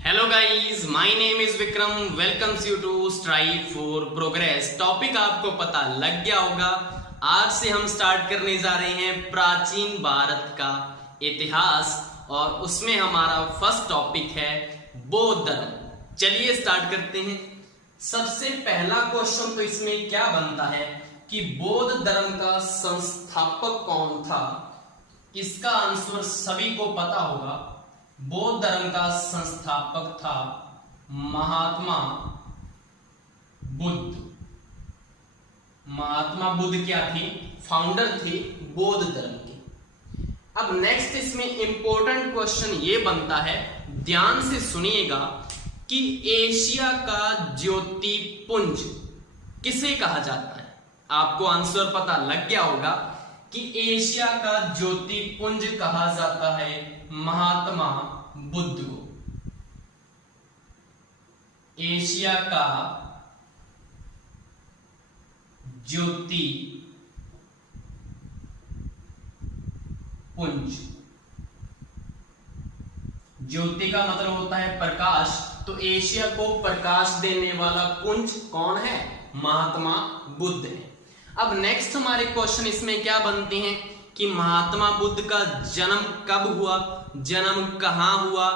Hello guys, my name is Vikram. Welcomes you to strive for progress. Topic आपको पता लग गया होगा। आज से हम स्टार्ट करने जा रहे हैं प्राचीन भारत का इतिहास और उसमें हमारा फर्स्ट टॉपिक है बौद्ध धर्म। चलिए स्टार्ट करते हैं। सबसे पहला क्वेश्चन तो इसमें क्या बनता है कि बौद्ध धर्म का संस्थापक कौन था। इसका आंसर सभी को पता होगा। बौद्ध धर्म का संस्थापक था महात्मा बुद्ध। महात्मा बुद्ध क्या थे? फाउंडर थे बौद्ध धर्म के। अब नेक्स्ट इसमें इंपॉर्टेंट क्वेश्चन ये बनता है, ध्यान से सुनिएगा, कि एशिया का ज्योतिपुंज किसे कहा जाता है। आपको आंसर पता लग गया होगा कि एशिया का ज्योतिपुंज कहा जाता है महात्मा बुद्ध को। एशिया का ज्योतिपुंज, ज्योति का मतलब होता है प्रकाश, तो एशिया को प्रकाश देने वाला पुंज कौन है? महात्मा बुद्ध है। अब नेक्स्ट हमारे क्वेश्चन इसमें क्या बनते हैं कि महात्मा बुद्ध का जन्म कब हुआ, जन्म कहां हुआ,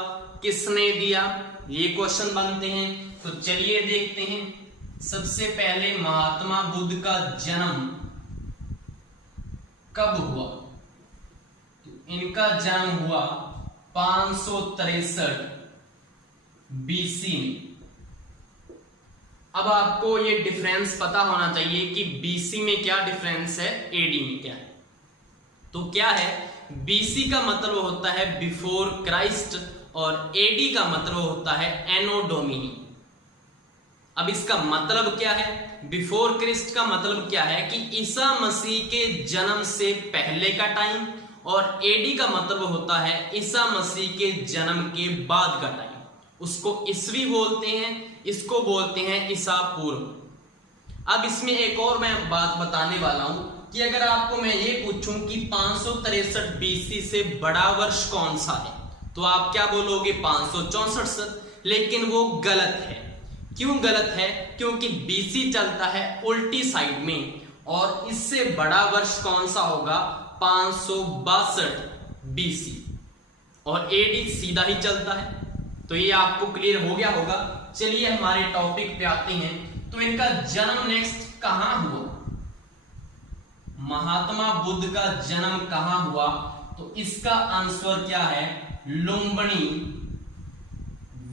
किसने दिया, ये क्वेश्चन बनते हैं। तो चलिए देखते हैं। सबसे पहले महात्मा बुद्ध का जन्म कब हुआ? तो इनका जन्म हुआ 563 बीसी में। अब आपको ये डिफरेंस पता होना चाहिए कि बीसी में क्या डिफरेंस है, एडी में क्या है। तो क्या है, बीसी का मतलब होता है बिफोर क्राइस्ट और एडी का मतलब होता है एनो डोमिनी। अब इसका मतलब क्या है? बिफोर क्राइस्ट का मतलब क्या है कि ईसा मसीह के जन्म से पहले का टाइम, और एडी का मतलब होता है ईसा मसीह के जन्म के बाद का टाइम। उसको ईस्वी बोलते हैं, इसको बोलते हैं ईसा पूर्व। अब इसमें एक और मैं बात बताने वाला हूं कि अगर आपको मैं ये पूछूं कि 563 बीसी से बड़ा वर्ष कौन सा है, तो आप क्या बोलोगे? 564। लेकिन वो गलत है। क्यों गलत है? क्योंकि बीसी चलता है उल्टी साइड में, और इससे बड़ा वर्ष कौन सा होगा? 562 बीसी, और एडी सीधा ही चलता है। तो ये आपको क्लियर हो गया होगा। चलिए हमारे टॉपिक पे आते हैं। तो इनका जन्म नेक्स्ट कहां हुआ? महात्मा बुद्ध का जन्म कहां हुआ? तो इसका आंसर क्या है? लुम्बिनी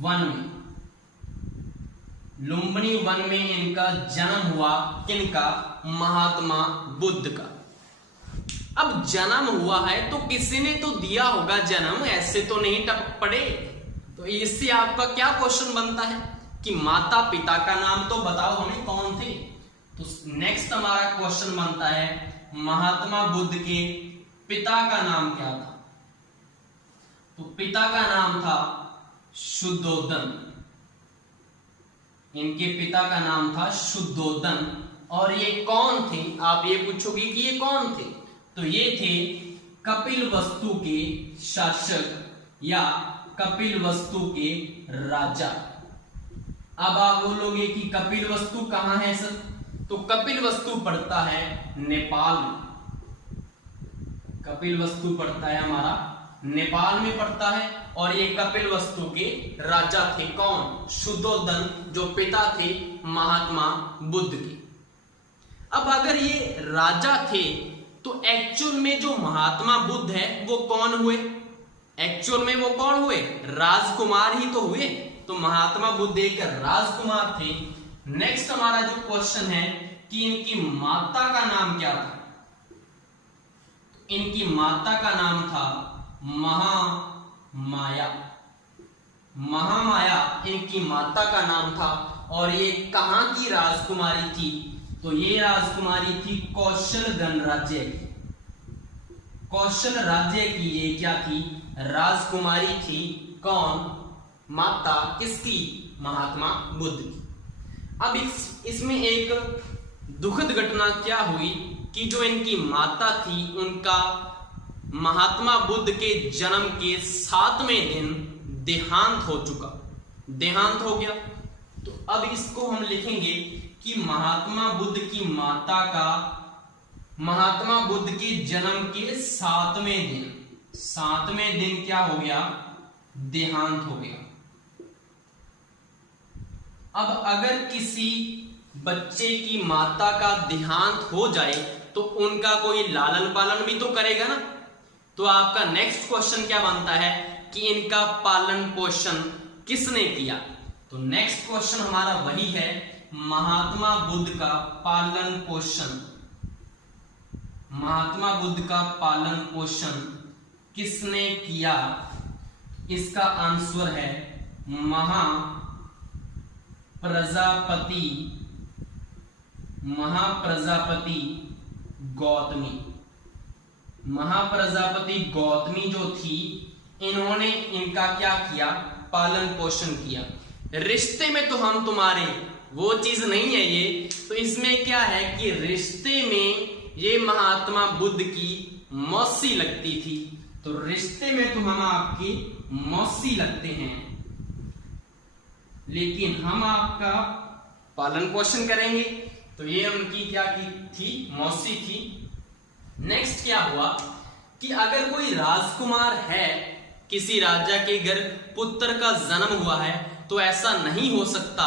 वन में। लुम्बिनी वन में इनका जन्म हुआ। किनका? महात्मा बुद्ध का। अब जन्म हुआ है तो किसी ने तो दिया होगा जन्म, ऐसे तो नहीं टपक पड़े। तो इससे आपका क्या क्वेश्चन बनता है कि माता पिता का नाम तो बताओ हमें कौन थे। तो नेक्स्ट हमारा क्वेश्चन बनता है महात्मा बुद्ध के पिता का नाम क्या था? तो पिता का नाम था शुद्धोदन। इनके पिता का नाम था शुद्धोदन। और ये कौन थे? आप ये पूछोगे कि ये कौन थे? तो ये थे कपिलवस्तु के शासक या कपिलवस्तु के राजा। अब आप बोलोगे कि कपिलवस्तु कहां है सर? तो कपिलवस्तु पड़ता है नेपाल में। कपिलवस्तु पड़ता है हमारा नेपाल में पड़ता है, और ये कपिलवस्तु के राजा थे। कौन? शुद्धोदन, जो पिता थे महात्मा बुद्ध के। अब अगर ये राजा थे तो एक्चुअल में जो महात्मा बुद्ध है वो कौन हुए? एक्चुअल में वो कौन हुए? राजकुमार ही तो हुए। तो महात्मा बुद्ध एक राजकुमार थे। नेक्स्ट हमारा जो क्वेश्चन है कि इनकी माता का नाम क्या था? इनकी माता का नाम था महामाया। महामाया इनकी माता का नाम था। और ये कहां की राजकुमारी थी? तो ये राजकुमारी थी कौशल गणराज्य की। कौशल राज्य की ये क्या थी? राजकुमारी थी। कौन? माता किसकी? महात्मा बुद्ध की। अब इसमें एक दुखद घटना क्या हुई कि जो इनकी माता थी उनका महात्मा बुद्ध के जन्म के 7वें दिन देहांत हो चुका। देहांत हो गया। तो अब इसको हम लिखेंगे कि महात्मा बुद्ध की माता का महात्मा बुद्ध के जन्म के 7वें दिन क्या हो गया? देहांत हो गया। अब अगर किसी बच्चे की माता का देहांत हो जाए तो उनका कोई लालन पालन भी तो करेगा ना। तो आपका नेक्स्ट क्वेश्चन क्या बनता है कि इनका पालन पोषण किसने किया? तो नेक्स्ट क्वेश्चन हमारा वही है, महात्मा बुद्ध का पालन पोषण। महात्मा बुद्ध का पालन पोषण किसने किया? इसका आंसर है महाप्रजापति गौतमी। महाप्रजापति गौतमी जो थी, इन्होंने इनका क्या किया? पालन पोषण किया। रिश्ते में तो हम तुम्हारे वो चीज नहीं है ये, तो इसमें क्या है कि रिश्ते में ये महात्मा बुद्ध की मौसी लगती थी, तो रिश्ते में तो हम आपकी मौसी लगते हैं, लेकिन हम आपका पालन पोषण करेंगे। तो ये उनकी क्या की थी? मौसी थी। नेक्स्ट क्या हुआ कि अगर कोई राजकुमार है, किसी राजा के घर पुत्र का जन्म हुआ है, तो ऐसा नहीं हो सकता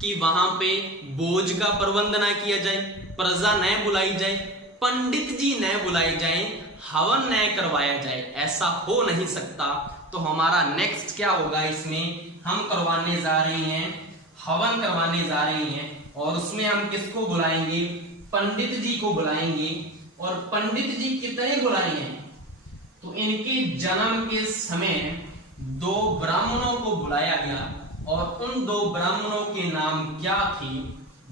कि वहां पे बोझ का प्रबंध ना किया जाए, प्रजा न बुलाई जाए, पंडित जी न बुलाई जाए, हवन न करवाया जाए, ऐसा हो नहीं सकता। तो हमारा नेक्स्ट क्या होगा? इसमें हम करवाने जा रहे हैं, हवन करवाने जा रहे हैं, और उसमें हम किसको बुलाएंगे? पंडित जी को बुलाएंगे। और पंडित जी कितने बुलाएंगे? तो इनके जन्म के समय 2 ब्राह्मणों को बुलाया गया, और उन 2 ब्राह्मणों के नाम क्या थे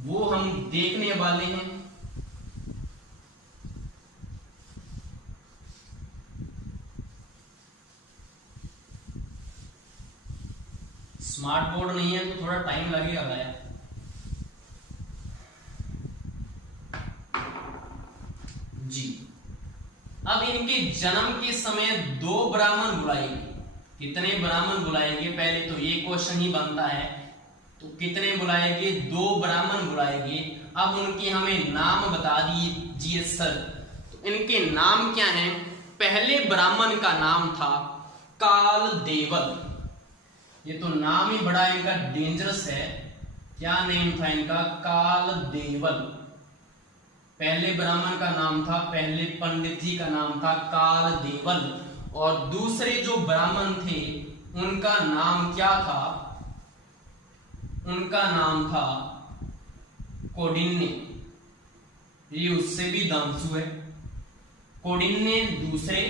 वो हम देखने वाले हैं। स्मार्ट बोर्ड नहीं है तो थोड़ा टाइम लगेगा भाई। जी, अब इनके जन्म के समय 2 ब्राह्मण बुलाएंगे। कितने ब्राह्मण बुलाएंगे? पहले तो ये क्वेश्चन ही बनता है, तो कितने बुलाएंगे? 2 ब्राह्मण बुलाएंगे। अब उनके हमें नाम बता दीजिए सर। तो इनके नाम क्या हैं? पहले ब्राह्मण का नाम था काल देवल। ये तो नाम ही बड़ा इनका डेंजरस है। क्या नेम था इनका? काल देवल। पहले ब्राह्मण का नाम था, पहले पंडित जी का नाम था काल देवल। और दूसरे जो ब्राह्मण थे उनका नाम क्या था? उनका नाम था कौंडिन्य। ये उससे भी दांसु है। कौंडिन्य दूसरे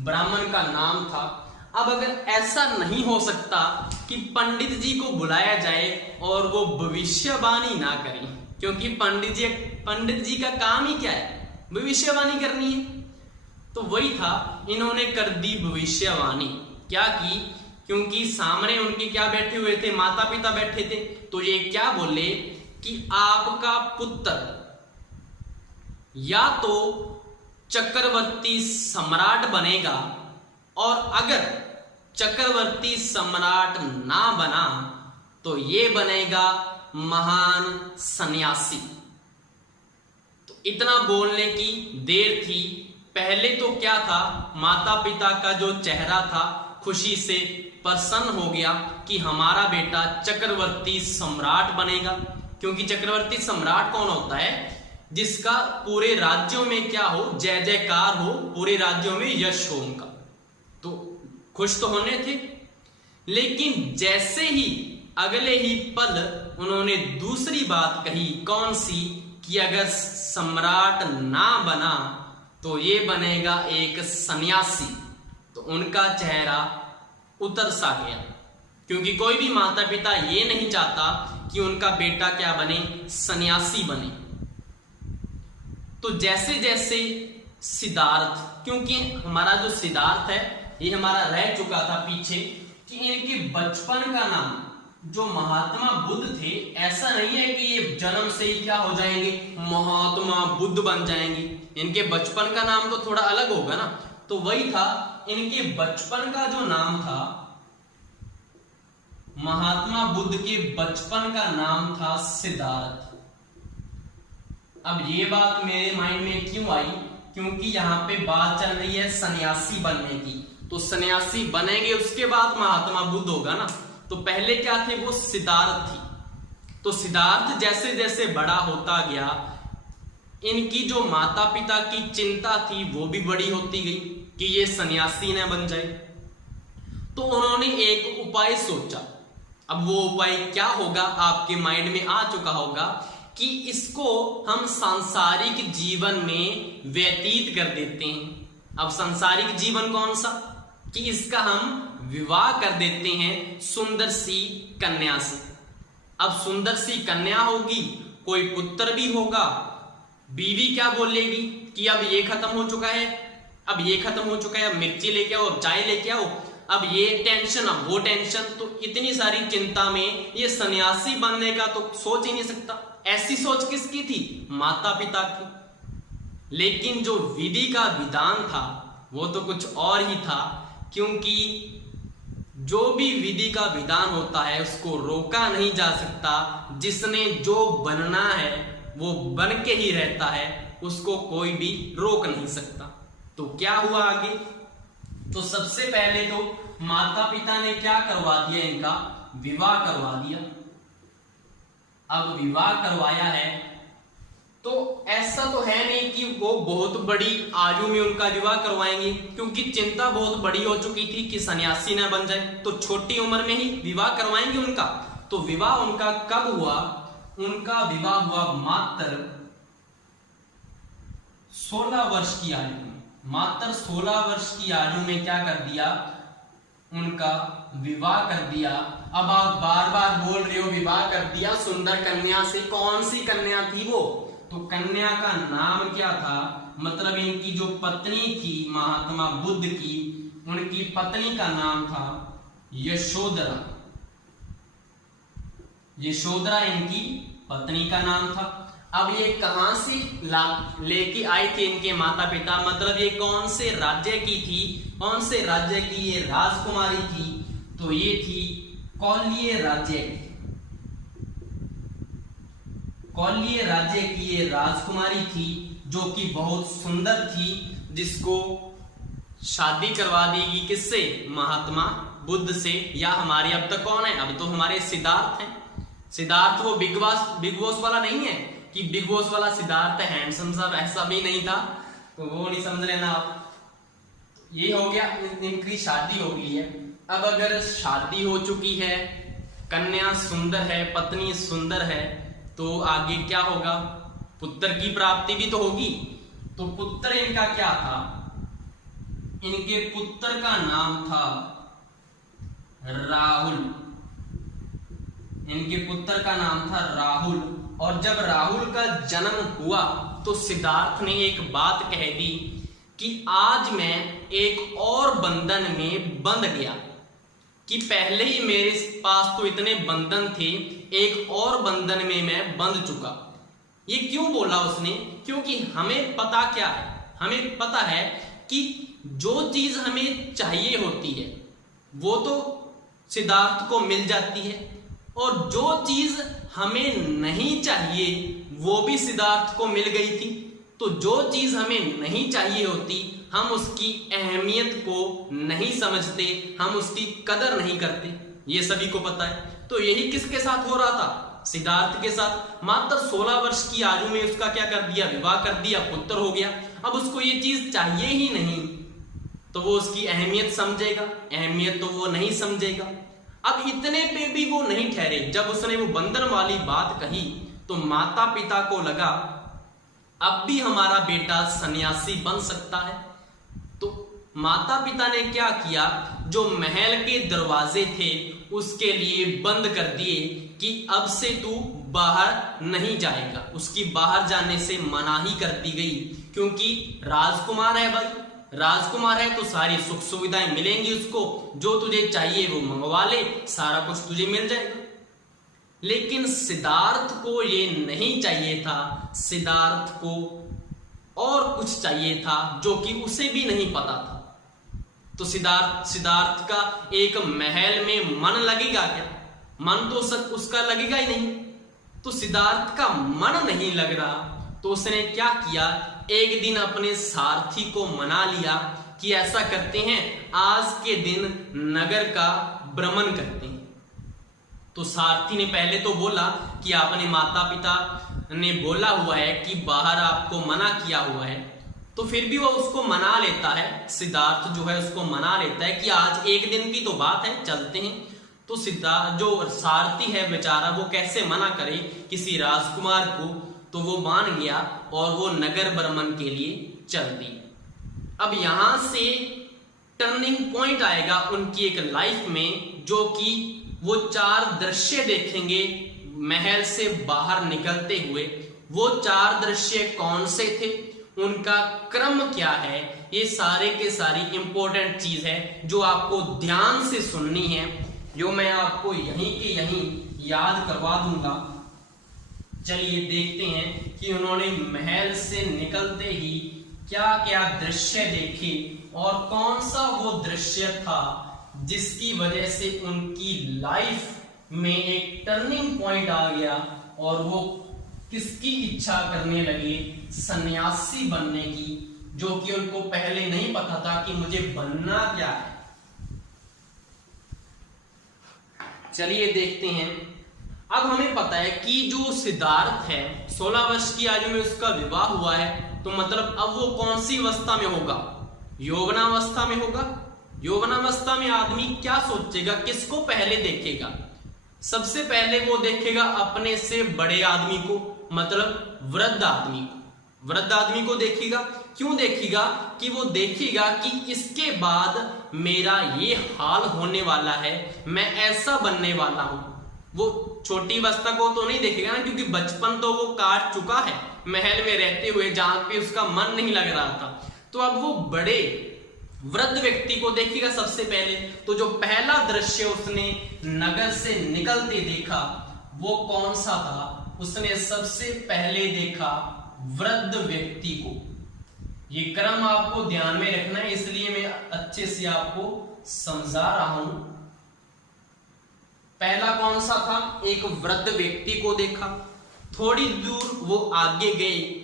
ब्राह्मण का नाम था। अब अगर ऐसा नहीं हो सकता कि पंडित जी को बुलाया जाए और वो भविष्यवाणी ना करें, क्योंकि पंडित जी का काम ही क्या है? भविष्यवाणी करनी है। तो वही था, इन्होंने कर दी भविष्यवाणी। क्या की? क्योंकि सामने उनके क्या बैठे हुए थे? माता पिता बैठे थे। तो ये क्या बोले कि आपका पुत्र या तो चक्रवर्ती सम्राट बनेगा, और अगर चक्रवर्ती सम्राट ना बना तो ये बनेगा महान सन्यासी। तो इतना बोलने की देर थी। पहले तो क्या था? माता पिता का जो चेहरा था खुशी से प्रसन्न हो गया कि हमारा बेटा चक्रवर्ती सम्राट बनेगा। क्योंकि चक्रवर्ती सम्राट कौन होता है? जिसका पूरे राज्यों में क्या हो? जय जयकार हो, पूरे राज्यों में यश हो उनका। तो खुश तो होने थे, लेकिन जैसे ही अगले ही पल उन्होंने दूसरी बात कही। कौन सी? कि अगर सम्राट ना बना तो ये बनेगा एक सन्यासी। तो उनका चेहरा उतर सा गया, क्योंकि कोई भी माता पिता ये नहीं चाहता कि उनका बेटा क्या बने? सन्यासी बने। तो जैसे जैसे सिद्धार्थ, क्योंकि हमारा जो सिद्धार्थ है ये हमारा रह चुका था पीछे, कि इनके बचपन का नाम जो महात्मा बुद्ध थे, ऐसा नहीं है कि ये जन्म से ही क्या हो जाएंगे? महात्मा बुद्ध बन जाएंगे। इनके बचपन का नाम तो थोड़ा अलग होगा ना। तो वही था, इनके बचपन का जो नाम था महात्मा बुद्ध के बचपन का नाम था सिद्धार्थ। अब ये बात मेरे माइंड में क्यों आई, क्योंकि यहाँ पे बात चल रही है सन्यासी बनने की। तो सन्यासी बनेंगे उसके बाद महात्मा बुद्ध होगा ना, तो पहले क्या थे, वो सिद्धार्थ थी। तो सिद्धार्थ जैसे जैसे बड़ा होता गया, इनकी जो माता पिता की चिंता थी वो भी बड़ी होती गई कि ये सन्यासी न बन जाए। तो उन्होंने एक उपाय सोचा। अब वो उपाय क्या होगा आपके माइंड में आ चुका होगा कि इसको हम सांसारिक जीवन में व्यतीत कर देते हैं। अब सांसारिक जीवन कौन सा, कि इसका हम विवाह कर देते हैं सुंदर सी कन्या से। अब सुंदर सी कन्या होगी, कोई पुत्र भी होगा, बीवी क्या बोलेगी कि अब ये खत्म हो चुका है, अब ये खत्म हो चुका है, अब मिर्ची लेके आओ, चाय लेके आओ, अब ये टेंशन, अब वो टेंशन। तो इतनी सारी चिंता में ये सन्यासी बनने का तो सोच ही नहीं सकता। ऐसी सोच किसकी थी, माता पिता की। लेकिन जो विधि का विधान था वो तो कुछ और ही था, क्योंकि जो भी विधि का विधान होता है उसको रोका नहीं जा सकता। जिसने जो बनना है वो बन के ही रहता है, उसको कोई भी रोक नहीं सकता। तो क्या हुआ आगे, तो सबसे पहले तो माता पिता ने क्या करवा दिया, इनका विवाह करवा दिया। अब विवाह करवाया है तो ऐसा तो है नहीं कि वो बहुत बड़ी आयु में उनका विवाह करवाएंगे, क्योंकि चिंता बहुत बड़ी हो चुकी थी कि सन्यासी ना बन जाए। तो छोटी उम्र में ही विवाह करवाएंगे उनका। तो विवाह उनका कब हुआ, उनका विवाह हुआ मात्र 16 वर्ष की आयु में। मात्र 16 वर्ष की आयु में क्या कर दिया, उनका विवाह कर दिया। अब आप बार बार बोल रहे हो विवाह कर दिया सुंदर कन्या से, कौन सी कन्या थी वो, तो कन्या का नाम क्या था, मतलब इनकी जो पत्नी थी महात्मा बुद्ध की, उनकी पत्नी का नाम था यशोधरा। यशोधरा इनकी पत्नी का नाम था। अब ये कहां से लेके आए थे इनके माता पिता, मतलब ये कौन से राज्य की थी, कौन से राज्य की ये राजकुमारी थी, तो ये थी कौलिय राज्य की। कौलिय राज्य की ये राजकुमारी थी, जो कि बहुत सुंदर थी, जिसको शादी करवा देगी किससे, महात्मा बुद्ध से। या हमारे अब तक कौन है, अब तो हमारे सिद्धार्थ हैं। सिद्धार्थ वो बिग बॉस वाला नहीं है कि बिग बॉस वाला सिद्धार्थ हैंडसम सा, ऐसा भी नहीं था, तो वो नहीं समझ रहे ना आप। ये हो गया, इनकी शादी हो गई है। अब अगर शादी हो चुकी है, कन्या सुंदर है, पत्नी सुंदर है, तो आगे क्या होगा, पुत्र की प्राप्ति भी तो होगी। तो पुत्र इनका क्या था, इनके पुत्र का नाम था राहुल। इनके पुत्र का नाम था राहुल। और जब राहुल का जन्म हुआ तो सिद्धार्थ ने एक बात कह दी कि आज मैं एक और बंधन में बंध गया, कि पहले ही मेरे पास तो इतने बंधन थे, एक और बंधन में मैं बंध चुका। ये क्यों बोला उसने, क्योंकि हमें पता क्या है, हमें पता है कि जो चीज हमें चाहिए होती है वो तो सिद्धार्थ को मिल जाती है, और जो चीज हमें नहीं चाहिए वो भी सिद्धार्थ को मिल गई थी। तो जो चीज हमें नहीं चाहिए होती, हम उसकी अहमियत को नहीं समझते, हम उसकी कदर नहीं करते, ये सभी को पता है। तो यही किसके साथ हो रहा था, सिद्धार्थ के साथ। मात्र 16 वर्ष की आयु में उसका क्या कर दिया, विवाह कर दिया, पुत्र हो गया। अब उसको ये चीज चाहिए ही नहीं, तो वो उसकी अहमियत समझेगा, अहमियत तो वो नहीं समझेगा। अब इतने पे भी वो नहीं ठहरे। जब उसने वो बंधन वाली बात कही तो माता पिता को लगा अब भी हमारा बेटा सन्यासी बन सकता है। तो माता पिता ने क्या किया, जो महल के दरवाजे थे उसके लिए बंद कर दिए कि अब से तू बाहर नहीं जाएगा। उसकी बाहर जाने से मनाही कर दी गई, क्योंकि राजकुमार है भाई, राजकुमार है तो सारी सुख सुविधाएं मिलेंगी उसको, जो तुझे चाहिए वो मंगवा ले, सारा कुछ तुझे मिल जाएगा। लेकिन सिद्धार्थ को ये नहीं चाहिए था, सिद्धार्थ को और कुछ चाहिए था जो कि उसे भी नहीं पता था। तो सिद्धार्थ का एक महल में मन लगेगा क्या, मन तो उसका लगेगा ही नहीं। तो सिद्धार्थ का मन नहीं लग रहा, तो उसने क्या किया, एक दिन अपने सारथी को मना लिया कि ऐसा करते हैं, आज के दिन नगर का भ्रमण करते हैं। तो सारथी ने पहले तो बोला कि आपने माता पिता ने बोला हुआ है कि बाहर आपको मना किया हुआ है, तो फिर भी वो उसको मना लेता है, सिद्धार्थ जो है उसको मना लेता है कि आज एक दिन की तो बात है, चलते हैं। तो सिद्धार्थ जो सारथी है बेचारा, वो कैसे मना करे किसी राजकुमार को, तो वो मान गया और वो नगर भ्रमण के लिए चल दी। अब यहां से टर्निंग पॉइंट आएगा उनकी एक लाइफ में, जो कि वो 4 दृश्य देखेंगे महल से बाहर निकलते हुए। वो 4 दृश्य कौन से थे, उनका क्रम क्या है, ये सारे के सारी इंपॉर्टेंट चीज है जो आपको ध्यान से सुननी है, जो मैं आपको यहीं के यहीं याद करवा दूंगा। चलिए देखते हैं कि उन्होंने महल से निकलते ही क्या क्या दृश्य देखे और कौन सा वो दृश्य था जिसकी वजह से उनकी लाइफ में एक टर्निंग पॉइंट आ गया और वो किसकी इच्छा करने लगे, सन्यासी बनने की, जो कि उनको पहले नहीं पता था कि मुझे बनना क्या है। चलिए देखते हैं। अब हमें पता है कि जो सिद्धार्थ है 16 वर्ष की आयु में उसका विवाह हुआ है, तो मतलब अब वो कौन सी अवस्था में होगा, यौवनावस्था में होगा। यौवनावस्था में आदमी क्या सोचेगा, किसको पहले देखेगा, सबसे पहले वो देखेगा अपने से बड़े आदमी को, मतलब वृद्ध आदमी को। वृद्ध आदमी को देखेगा, क्यों देखेगा, कि वो देखेगा कि इसके बाद मेरा ये हाल होने वाला है, मैं ऐसा बनने वाला हूं। वो छोटी अवस्था को तो नहीं देखेगा ना, क्योंकि बचपन तो वो काट चुका है महल में रहते हुए, जहां पे उसका मन नहीं लग रहा था। तो अब वो बड़े वृद्ध व्यक्ति को देखेगा सबसे पहले। तो जो पहला दृश्य उसने नगर से निकलते देखा वो कौन सा था, उसने सबसे पहले देखा वृद्ध व्यक्ति को। ये क्रम आपको ध्यान में रखना है, इसलिए मैं अच्छे से आपको समझा रहा हूं। पहला कौन सा था, एक वृद्ध व्यक्ति को देखा। थोड़ी दूर वो आगे गए,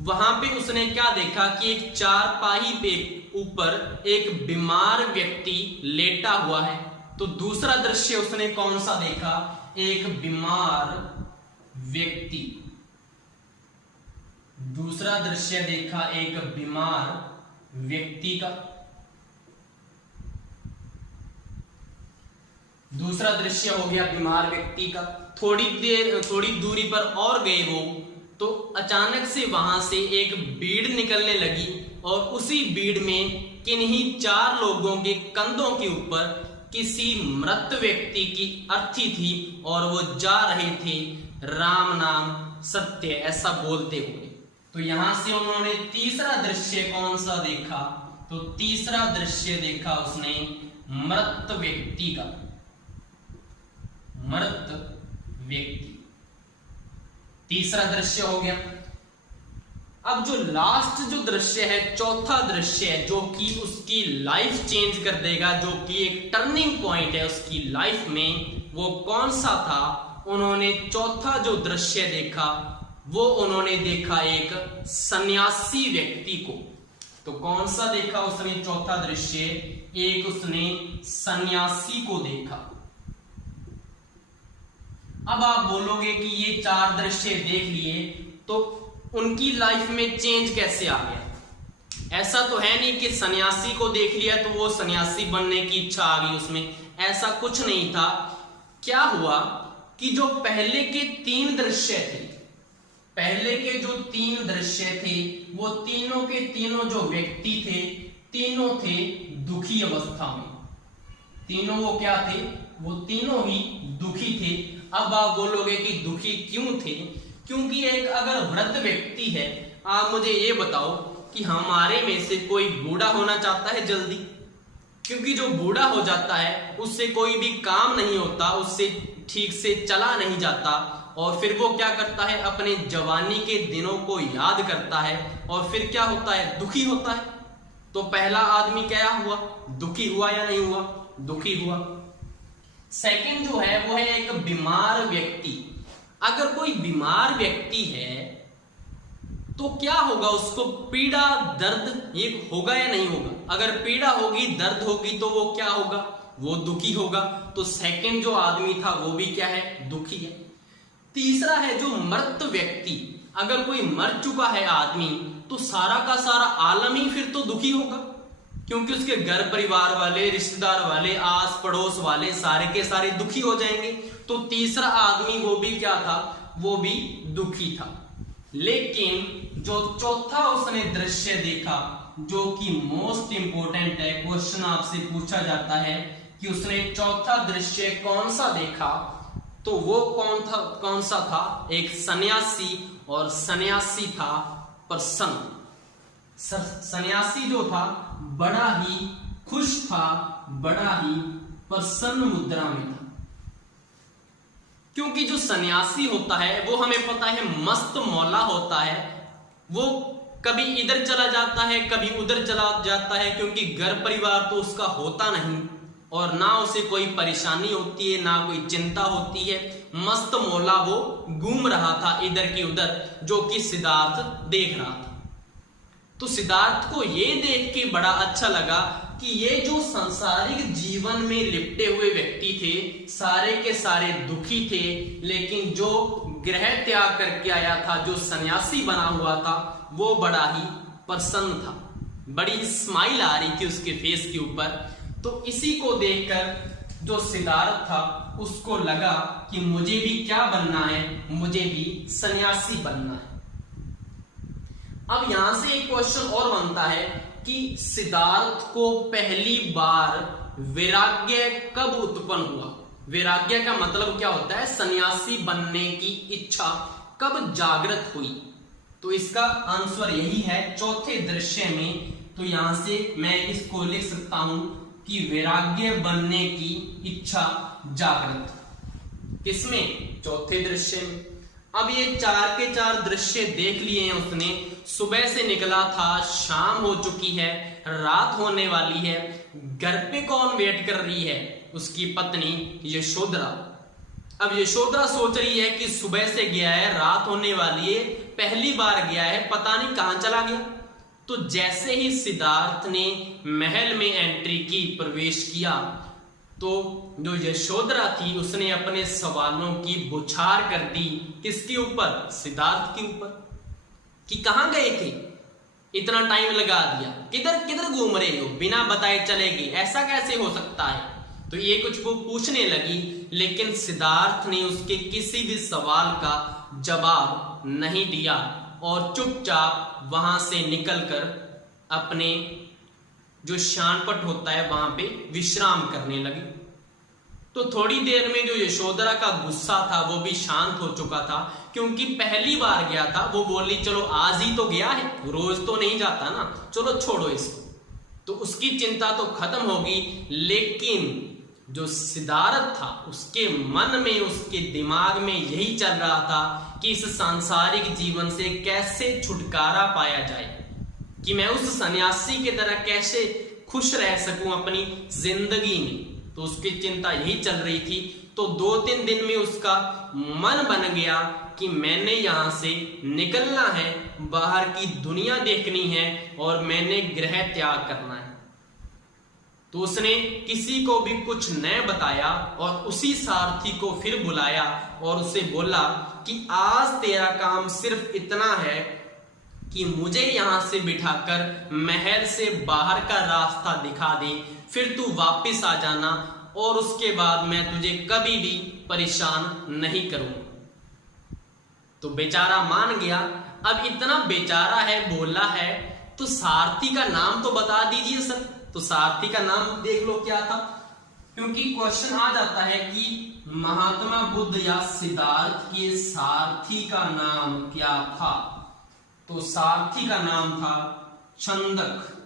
वहां पे उसने क्या देखा कि एक चारपाई पे ऊपर एक बीमार व्यक्ति लेटा हुआ है। तो दूसरा दृश्य उसने कौन सा देखा, एक बीमार व्यक्ति। दूसरा दृश्य देखा एक बीमार व्यक्ति का। दूसरा दृश्य हो गया बीमार व्यक्ति का। थोड़ी दूरी पर और गए वो, तो अचानक से वहां से एक भीड़ निकलने लगी और उसी भीड़ में किन्हीं 4 लोगों के कंधों के ऊपर किसी मृत व्यक्ति की अर्थी थी और वो जा रहे थे राम नाम सत्य ऐसा बोलते हुए। तो यहां से उन्होंने तीसरा दृश्य कौन सा देखा, तो तीसरा दृश्य देखा उसने मृत व्यक्ति का। मृत व्यक्ति तीसरा दृश्य हो गया। अब जो लास्ट जो दृश्य है, चौथा दृश्य है, जो कि उसकी लाइफ चेंज कर देगा, जो कि एक टर्निंग पॉइंट है उसकी लाइफ में, वो कौन सा था। उन्होंने चौथा जो दृश्य देखा वो उन्होंने देखा एक सन्यासी व्यक्ति को। तो कौन सा देखा उसने चौथा दृश्य, एक उसने सन्यासी को देखा। अब आप बोलोगे कि ये 4 दृश्य देख लिए तो उनकी लाइफ में चेंज कैसे आ गया। ऐसा तो है नहीं कि सन्यासी को देख लिया तो वो सन्यासी बनने की इच्छा आ गई उसमें, ऐसा कुछ नहीं था। क्या हुआ कि जो पहले के 3 दृश्य थे, पहले के जो 3 दृश्य थे, वो तीनों के तीनों जो व्यक्ति थे, तीनों थे दुखी अवस्था में। तीनों वो क्या थे, वो तीनों ही दुखी थे। अब आप बोलोगे कि दुखी क्यों थे, क्योंकि एक अगर वृद्ध व्यक्ति है, आप मुझे ये बताओ कि हमारे में से कोई बूढ़ा होना चाहता है जल्दी, क्योंकि जो बूढ़ा हो जाता है उससे कोई भी काम नहीं होता, उससे ठीक से चला नहीं जाता, और फिर वो क्या करता है, अपने जवानी के दिनों को याद करता है और फिर क्या होता है, दुखी होता है। तो पहला आदमी क्या हुआ, दुखी हुआ या नहीं हुआ, दुखी हुआ। सेकंड जो है वो है एक बीमार व्यक्ति। अगर कोई बीमार व्यक्ति है तो क्या होगा, उसको पीड़ा दर्द ये होगा या नहीं होगा? अगर पीड़ा होगी, दर्द होगी तो वो क्या होगा, वो दुखी होगा। तो सेकंड जो आदमी था वो भी क्या है, दुखी है। तीसरा है जो मृत व्यक्ति। अगर कोई मर चुका है आदमी तो सारा का सारा आलम ही फिर तो दुखी होगा, क्योंकि उसके घर परिवार वाले, रिश्तेदार वाले, आस पड़ोस वाले सारे के सारे दुखी हो जाएंगे। तो तीसरा आदमी वो भी क्या था, वो भी दुखी था। लेकिन जो चौथा उसने दृश्य देखा, जो कि मोस्ट इंपोर्टेंट है, क्वेश्चन आपसे पूछा जाता है कि उसने चौथा दृश्य कौन सा देखा, तो वो कौन सा था? एक सन्यासी, और सन्यासी था प्रसन्न। सन्यासी जो था बड़ा ही खुश था, बड़ा ही प्रसन्न मुद्रा में था। क्योंकि जो सन्यासी होता है वो हमें पता है मस्त मौला होता है। वो कभी इधर चला जाता है, कभी उधर चला जाता है, क्योंकि घर परिवार तो उसका होता नहीं और ना उसे कोई परेशानी होती है, ना कोई चिंता होती है। मस्त मौला वो घूम रहा था इधर की उधर, जो कि सिद्धार्थ देख रहा था। तो सिद्धार्थ को ये देख के बड़ा अच्छा लगा कि ये जो सांसारिक जीवन में लिपटे हुए व्यक्ति थे, सारे के सारे दुखी थे, लेकिन जो गृह त्याग करके आया था, जो सन्यासी बना हुआ था, वो बड़ा ही प्रसन्न था, बड़ी स्माइल आ रही थी उसके फेस के ऊपर। तो इसी को देखकर जो सिद्धार्थ था उसको लगा कि मुझे भी क्या बनना है, मुझे भी सन्यासी बनना है। अब यहां से एक क्वेश्चन और बनता है कि सिद्धार्थ को पहली बार वैराग्य कब उत्पन्न हुआ? वैराग्य का मतलब क्या होता है? सन्यासी बनने की इच्छा कब जागृत हुई? तो इसका आंसर यही है चौथे दृश्य में। तो यहां से मैं इसको लिख सकता हूं कि वैराग्य बनने की इच्छा जागृत। किसमें? चौथे दृश्य में। अब ये चार के चार दृश्य देख लिए हैं उसने। सुबह से निकला था, शाम हो चुकी है, रात होने वाली है। घर पे कौन वेट कर रही है? उसकी पत्नी यशोधरा। अब यशोधरा सोच रही है कि सुबह से गया है, रात होने वाली है, पहली बार गया है, पता नहीं कहां चला गया। तो जैसे ही सिद्धार्थ ने महल में एंट्री की, प्रवेश किया, तो जो यशोधरा थी उसने अपने सवालों की बौछार कर दी। किसके ऊपर? सिद्धार्थ के ऊपर। कि कहां गए थे, इतना टाइम लगा दिया, किधर किधर घूम रहे हो, बिना बताए चले गए, ऐसा कैसे हो सकता है? तो ये कुछ वो पूछने लगी, लेकिन सिद्धार्थ ने उसके किसी भी सवाल का जवाब नहीं दिया और चुपचाप वहां से निकलकर अपने जो शानपट होता है वहां पे विश्राम करने लगी। तो थोड़ी देर में जो यशोधरा का गुस्सा था वो भी शांत हो चुका था, क्योंकि पहली बार गया था। वो बोली चलो आज ही तो गया है, रोज तो नहीं जाता ना, चलो छोड़ो इसको। तो उसकी चिंता तो खत्म होगी। लेकिन जो सिद्धार्थ था उसके मन में, उसके दिमाग में यही चल रहा था कि इस सांसारिक जीवन से कैसे छुटकारा पाया जाए, कि मैं उस सन्यासी की तरह कैसे खुश रह सकूं अपनी जिंदगी में। तो उसकी चिंता यही चल रही थी। तो 2-3 दिन में उसका मन बन गया कि मैंने यहां से निकलना है, बाहर की दुनिया देखनी है और मैंने गृह त्याग करना है। तो उसने किसी को भी कुछ न बताया और उसी सारथी को फिर बुलाया और उसे बोला कि आज तेरा काम सिर्फ इतना है कि मुझे यहां से बिठाकर महल से बाहर का रास्ता दिखा दे, फिर तू वापस आ जाना और उसके बाद मैं तुझे कभी भी परेशान नहीं करूंगा। तो बेचारा मान गया। अब इतना बेचारा है, बोला है, तो सारथी का नाम तो बता दीजिए सर। तो सारथी का नाम देख लो क्या था, क्योंकि क्वेश्चन आ जाता है कि महात्मा बुद्ध या सिद्धार्थ के सारथी का नाम क्या था। तो सारथी का नाम था छंदक।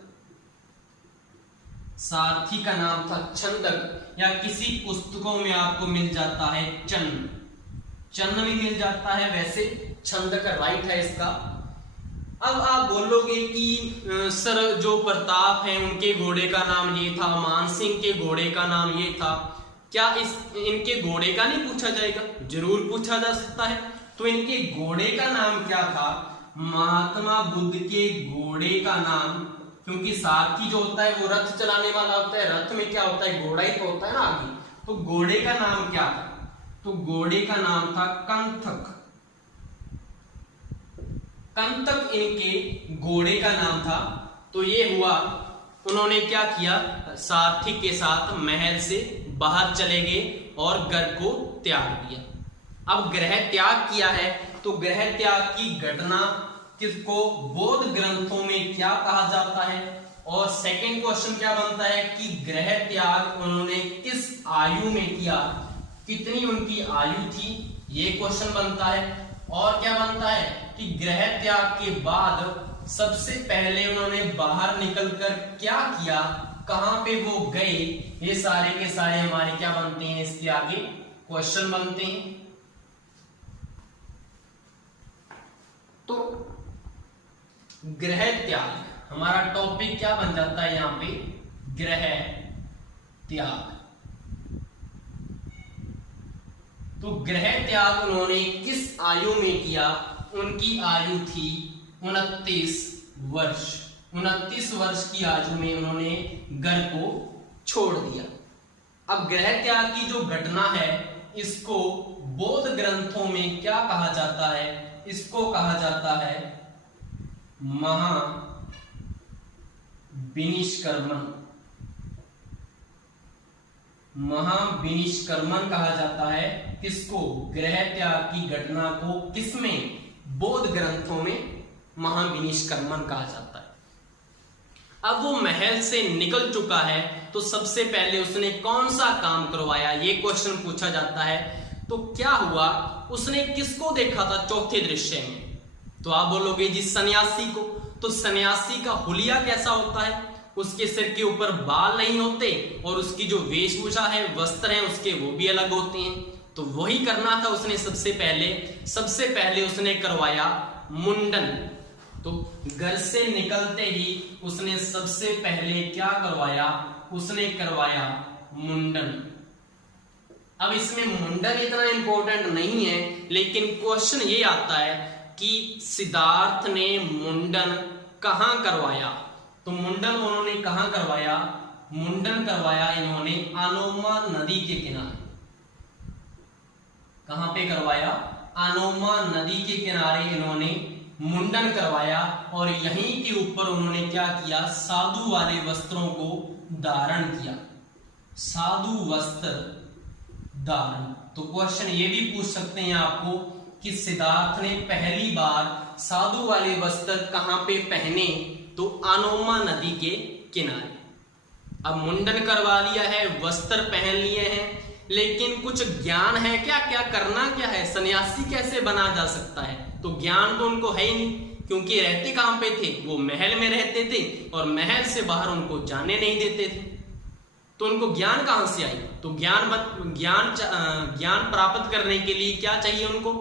सारथी का नाम था छंदक, या किसी पुस्तकों में आपको मिल जाता है चन्न। चन्न भी मिल जाता है, वैसे छंदक राइट है इसका। अब आप बोलोगे कि सर जो प्रताप हैं उनके घोड़े का नाम ये था, मानसिंह के घोड़े का नाम ये था। क्या इनके घोड़े का नहीं पूछा जाएगा? जरूर पूछा जा सकता है। तो इनके घोड़े का नाम क्या था? महात्मा बुद्ध के घोड़े का नाम, क्योंकि सारथी जो होता है वो रथ चलाने वाला होता है, रथ में क्या होता है? घोड़ा ही तो होता है ना आगे। तो घोड़े का नाम क्या था? तो घोड़े का नाम था कंथक। कंथक इनके घोड़े का नाम था। तो ये हुआ, उन्होंने क्या किया? सारथी के साथ महल से बाहर चले गए और घर को त्याग दिया। अब ग्रह त्याग किया है, तो ग्रह त्याग की घटना किसको बौद्ध ग्रंथों में क्या कहा जाता है? और सेकंड क्वेश्चन क्या बनता है कि ग्रह त्याग उन्होंने किस आयु में किया, कितनी उनकी आयु थी, ये क्वेश्चन बनता है। और क्या बनता है कि ग्रह त्याग के बाद सबसे पहले उन्होंने बाहर निकलकर क्या किया, कहां पे वो गए, ये सारे के सारे हमारे क्या बनते हैं? इसके आगे क्वेश्चन बनते हैं। तो ग्रह त्याग हमारा टॉपिक क्या बन जाता है यहां पे? ग्रह त्याग। तो ग्रह त्याग उन्होंने किस आयु में किया? उनकी आयु थी 29 वर्ष। 29 वर्ष की आयु में उन्होंने घर को छोड़ दिया। अब ग्रह त्याग की जो घटना है, इसको बौद्ध ग्रंथों में क्या कहा जाता है? इसको कहा जाता है महाविनिष्क्रमण। महाविनिष्क्रमण कहा जाता है किसको? ग्रह त्याग की घटना को किसमें? बौद्ध ग्रंथों में महाविनिष्क्रमण कहा जाता है। अब वो महल से निकल चुका है, तो सबसे पहले उसने कौन सा काम करवाया, ये क्वेश्चन पूछा जाता है। तो क्या हुआ? उसने किसको देखा था चौथे दृश्य में? तो आप बोलोगे जी सन्यासी को। तो सन्यासी का हुलिया कैसा होता है? उसके सिर के ऊपर बाल नहीं होते और उसकी जो वेशभूषा है, वस्त्र हैं उसके, वो भी अलग होते हैं। तो वही करना था उसने सबसे पहले उसने करवाया मुंडन। तो घर से निकलते ही उसने सबसे पहले क्या करवाया? उसने करवाया मुंडन। अब इसमें मुंडन इतना इंपॉर्टेंट नहीं है, लेकिन क्वेश्चन ये आता है कि सिद्धार्थ ने मुंडन कहां करवाया? तो मुंडन उन्होंने कहां करवाया? मुंडन करवाया इन्होंने अनोमा नदी के किनारे। कहां पे करवाया? अनोमा नदी के किनारे इन्होंने मुंडन करवाया। और यहीं के ऊपर उन्होंने क्या किया? साधु वाले वस्त्रों को धारण किया। साधु वस्त्र धारण। तो क्वेश्चन ये भी पूछ सकते हैं आपको कि सिद्धार्थ ने पहली बार साधु वाले वस्त्र कहां पे पहने? तो अनोमा नदी के किनारे। अब मुंडन करवा लिया है, वस्त्र पहन लिए हैं, लेकिन कुछ ज्ञान है क्या? क्या करना क्या है? सन्यासी कैसे बना जा सकता है? तो ज्ञान तो उनको है ही नहीं, क्योंकि रहते कहां पे थे? वो महल में रहते थे और महल से बाहर उनको जाने नहीं देते थे। तो उनको ज्ञान कहां से आई? तो ज्ञान प्राप्त करने के लिए क्या चाहिए उनको?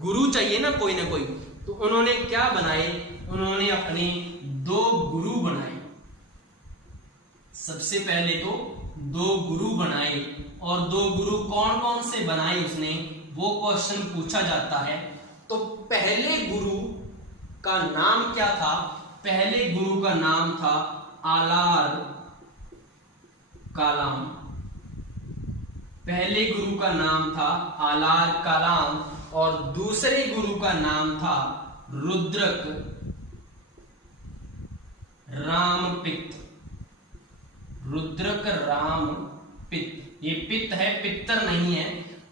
गुरु चाहिए ना, कोई ना कोई। तो उन्होंने क्या बनाए? उन्होंने अपने 2 गुरु बनाए। सबसे पहले तो 2 गुरु बनाए। और 2 गुरु कौन कौन से बनाए उसने, वो क्वेश्चन पूछा जाता है। तो पहले गुरु का नाम क्या था? पहले गुरु का नाम था आलार कालाम। पहले गुरु का नाम था आलार कालाम और दूसरे गुरु का नाम था रुद्रक रामपित। रुद्रक रामपित, ये पित्त है, पित्तर नहीं है।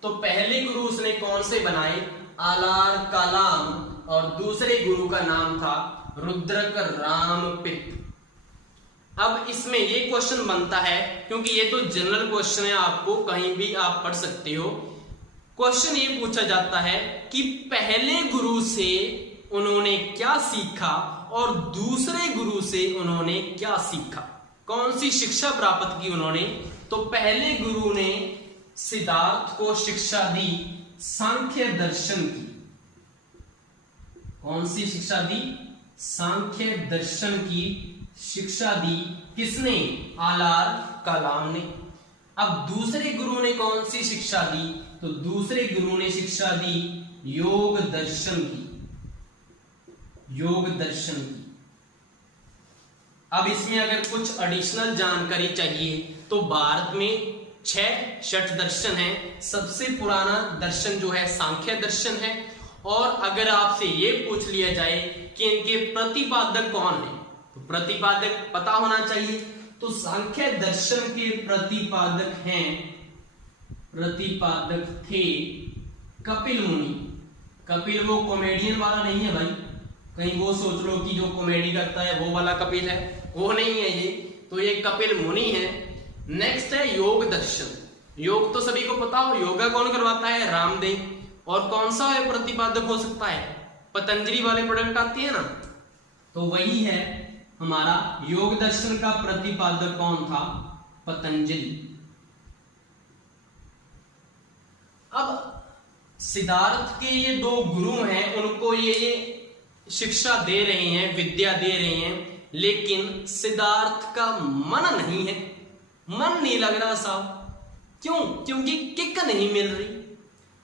तो पहले गुरु उसने कौन से बनाए? आलार कालाम। और दूसरे गुरु का नाम था रुद्रक रामपित। अब इसमें ये क्वेश्चन बनता है, क्योंकि ये तो जनरल क्वेश्चन है, आपको कहीं भी आप पढ़ सकते हो। क्वेश्चन ये पूछा जाता है कि पहले गुरु से उन्होंने क्या सीखा और दूसरे गुरु से उन्होंने क्या सीखा, कौन सी शिक्षा प्राप्त की उन्होंने? तो पहले गुरु ने सिद्धार्थ को शिक्षा दी सांख्य दर्शन की। कौन सी शिक्षा दी? सांख्य दर्शन की शिक्षा दी। किसने? आलार कालाम ने। अब दूसरे गुरु ने कौन सी शिक्षा दी? तो दूसरे गुरु ने शिक्षा दी योग दर्शन की, योग दर्शन की। अब इसमें अगर कुछ एडिशनल जानकारी चाहिए तो भारत में 6 षट दर्शन है। सबसे पुराना दर्शन जो है सांख्य दर्शन है। और अगर आपसे ये पूछ लिया जाए कि इनके प्रतिपादक कौन है, तो प्रतिपादक पता होना चाहिए। तो सांख्य दर्शन के प्रतिपादक हैं, प्रतिपादक थे कपिल मुनि। कपिल वो कॉमेडियन वाला नहीं है भाई, कहीं वो सोच लो कि जो कॉमेडी करता है वो वाला कपिल है, वो नहीं है ये। तो ये कपिल मुनि है। नेक्स्ट है योग दर्शन। योग तो सभी को पता हो, योगा कौन करवाता है? रामदेव। और कौन सा है प्रतिपादक हो सकता है? पतंजलि वाले प्रोडक्ट आती है ना, तो वही है हमारा योग दर्शन का प्रतिपादक कौन था? पतंजलि। अब सिद्धार्थ के ये 2 गुरु हैं, उनको ये शिक्षा दे रहे हैं, विद्या दे रहे हैं, लेकिन सिद्धार्थ का मन नहीं है, मन नहीं लग रहा साहब। क्यों? क्योंकि किक नहीं मिल रही।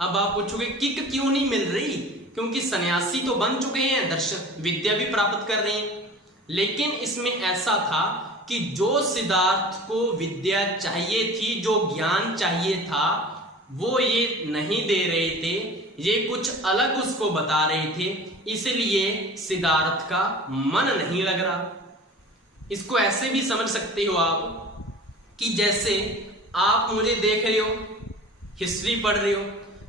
अब आप पूछोगे किक क्यों नहीं मिल रही? क्योंकि सन्यासी तो बन चुके हैं, दर्शन विद्या भी प्राप्त कर रहे हैं। लेकिन इसमें ऐसा था कि जो सिद्धार्थ को विद्या चाहिए थी, जो ज्ञान चाहिए था, वो ये नहीं दे रहे थे, ये कुछ अलग उसको बता रहे थे, इसलिए सिद्धार्थ का मन नहीं लग रहा। इसको ऐसे भी समझ सकते हो आप कि जैसे आप मुझे देख रहे हो, हिस्ट्री पढ़ रहे हो,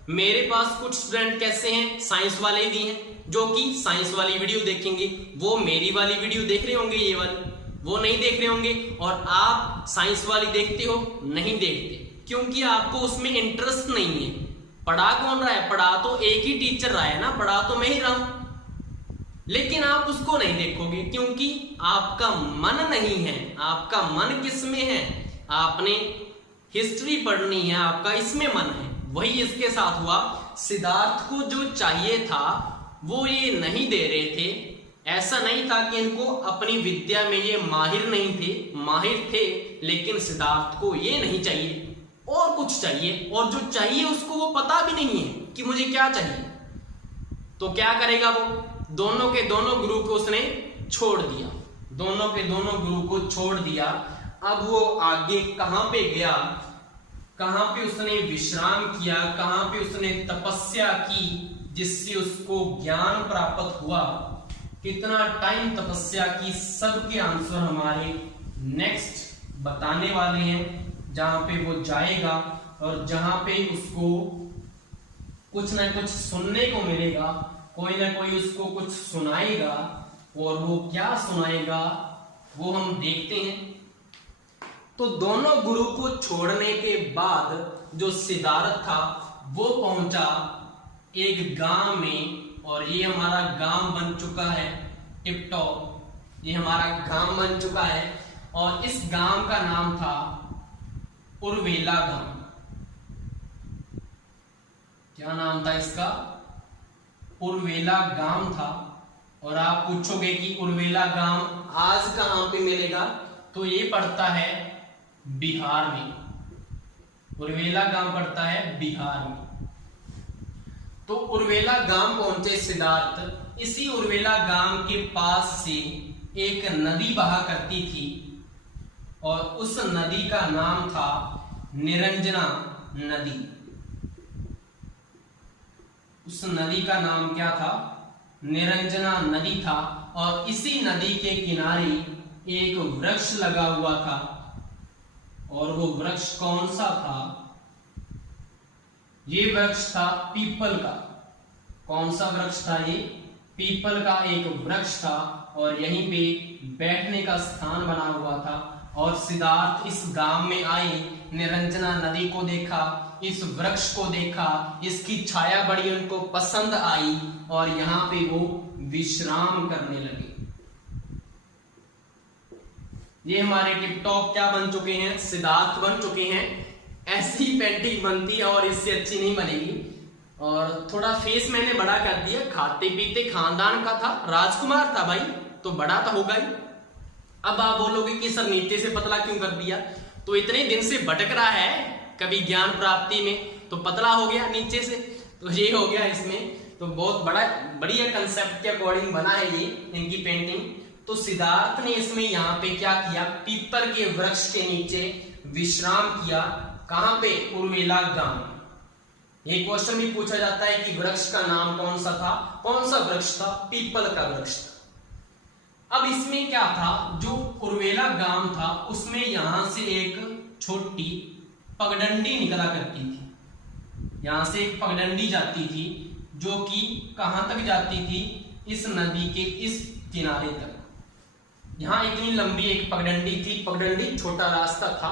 मेरे पास कुछ स्टूडेंट कैसे हैं, साइंस वाले भी हैं, जो कि साइंस वाली वीडियो देखेंगे। वो मेरी वाली वीडियो देख रहे होंगे, ये वाली वो नहीं देख रहे होंगे। और आप साइंस वाली देखते हो? नहीं देखते, क्योंकि आपको उसमें इंटरेस्ट नहीं है। पढ़ा कौन रहा है? पढ़ा तो एक ही टीचर रहा है ना, पढ़ा तो मैं ही रहा हूं, लेकिन आप उसको नहीं देखोगे क्योंकि आपका मन नहीं है। आपका मन किस में है? आपने हिस्ट्री पढ़नी है, आपका इसमें मन है। वही इसके साथ हुआ। सिद्धार्थ को जो चाहिए था वो ये नहीं दे रहे थे। ऐसा नहीं था कि इनको अपनी विद्या में ये माहिर नहीं थे, माहिर थे, लेकिन सिद्धार्थ को ये नहीं चाहिए, और कुछ चाहिए। और जो चाहिए उसको वो पता भी नहीं है कि मुझे क्या चाहिए। तो क्या करेगा वो? दोनों के दोनों गुरु को उसने छोड़ दिया, दोनों के दोनों गुरु को छोड़ दिया। अब वो आगे कहां पे गया? कहां पे उसने विश्राम किया? कहां पे उसने तपस्या की जिससे उसको ज्ञान प्राप्त हुआ? कितना टाइम तपस्या की? सबके आंसर हमारे नेक्स्ट बताने वाले हैं, जहां पे वो जाएगा और जहां पे उसको कुछ ना कुछ सुनने को मिलेगा, कोई ना कोई उसको कुछ सुनाएगा। और वो क्या सुनाएगा वो हम देखते हैं। तो दोनों गुरु को छोड़ने के बाद जो सिद्धार्थ था वो पहुंचा एक गांव में, और ये हमारा गांव बन चुका है टिपटॉप। ये हमारा गांव बन चुका है और इस गांव का नाम था उर्वेला गांव। क्या नाम था इसका? उर्वेला गांव था। और आप पूछोगे कि उर्वेला गांव आज कहां पे मिलेगा? तो ये पड़ता है बिहार में। उर्वेला गांव पड़ता है बिहार में। तो उर्वेला गांव पहुंचे सिद्धार्थ। इसी उर्वेला गांव के पास से एक नदी बहा करती थी और उस नदी का नाम था निरंजना नदी। उस नदी का नाम क्या था? निरंजना नदी था। और इसी नदी के किनारे एक वृक्ष लगा हुआ था। और वो वृक्ष कौन सा था? ये वृक्ष था पीपल का। कौन सा वृक्ष था ये? पीपल का एक वृक्ष था। और यहीं पे बैठने का स्थान बना हुआ था। और सिद्धार्थ इस गांव में आए, निरंजना नदी को देखा, इस वृक्ष को देखा, इसकी छाया बड़ी उनको पसंद आई और यहाँ पे वो विश्राम करने लगे। ये हमारे टिपटॉप क्या बन चुके हैं? सिद्धार्थ बन चुके हैं। ऐसी पेंटिंग बनती है और इससे अच्छी नहीं बनेगी। और थोड़ा फेस मैंने बड़ा कर दिया, खाते पीते खानदान का था, राजकुमार था भाई, तो बड़ा तो होगा ही। अब आप बोलोगे कि सर नीचे से पतला क्यों कर दिया? तो इतने दिन से भटक रहा है कभी ज्ञान प्राप्ति में, तो पतला हो गया नीचे से, तो ये हो गया इसमें। तो बहुत बढ़िया कंसेप्ट के अकॉर्डिंग बना है ये इनकी पेंटिंग। तो सिद्धार्थ ने इसमें यहाँ पे क्या किया, पीपल के वृक्ष के नीचे विश्राम किया। कहां पे, उर्वेला गांव। ये क्वेश्चन भी पूछा जाता है कि वृक्ष का नाम कौन सा था, कौन सा वृक्ष था, पीपल का वृक्ष था। अब इसमें क्या था, जो उर्वेला गांव था उसमें यहां से एक छोटी पगडंडी निकला करती थी, यहां से एक पगडंडी जाती थी जो कि कहां तक जाती थी, इस नदी के इस किनारे तक। यहां इतनी लंबी एक पगडंडी थी, पगडंडी छोटा रास्ता था,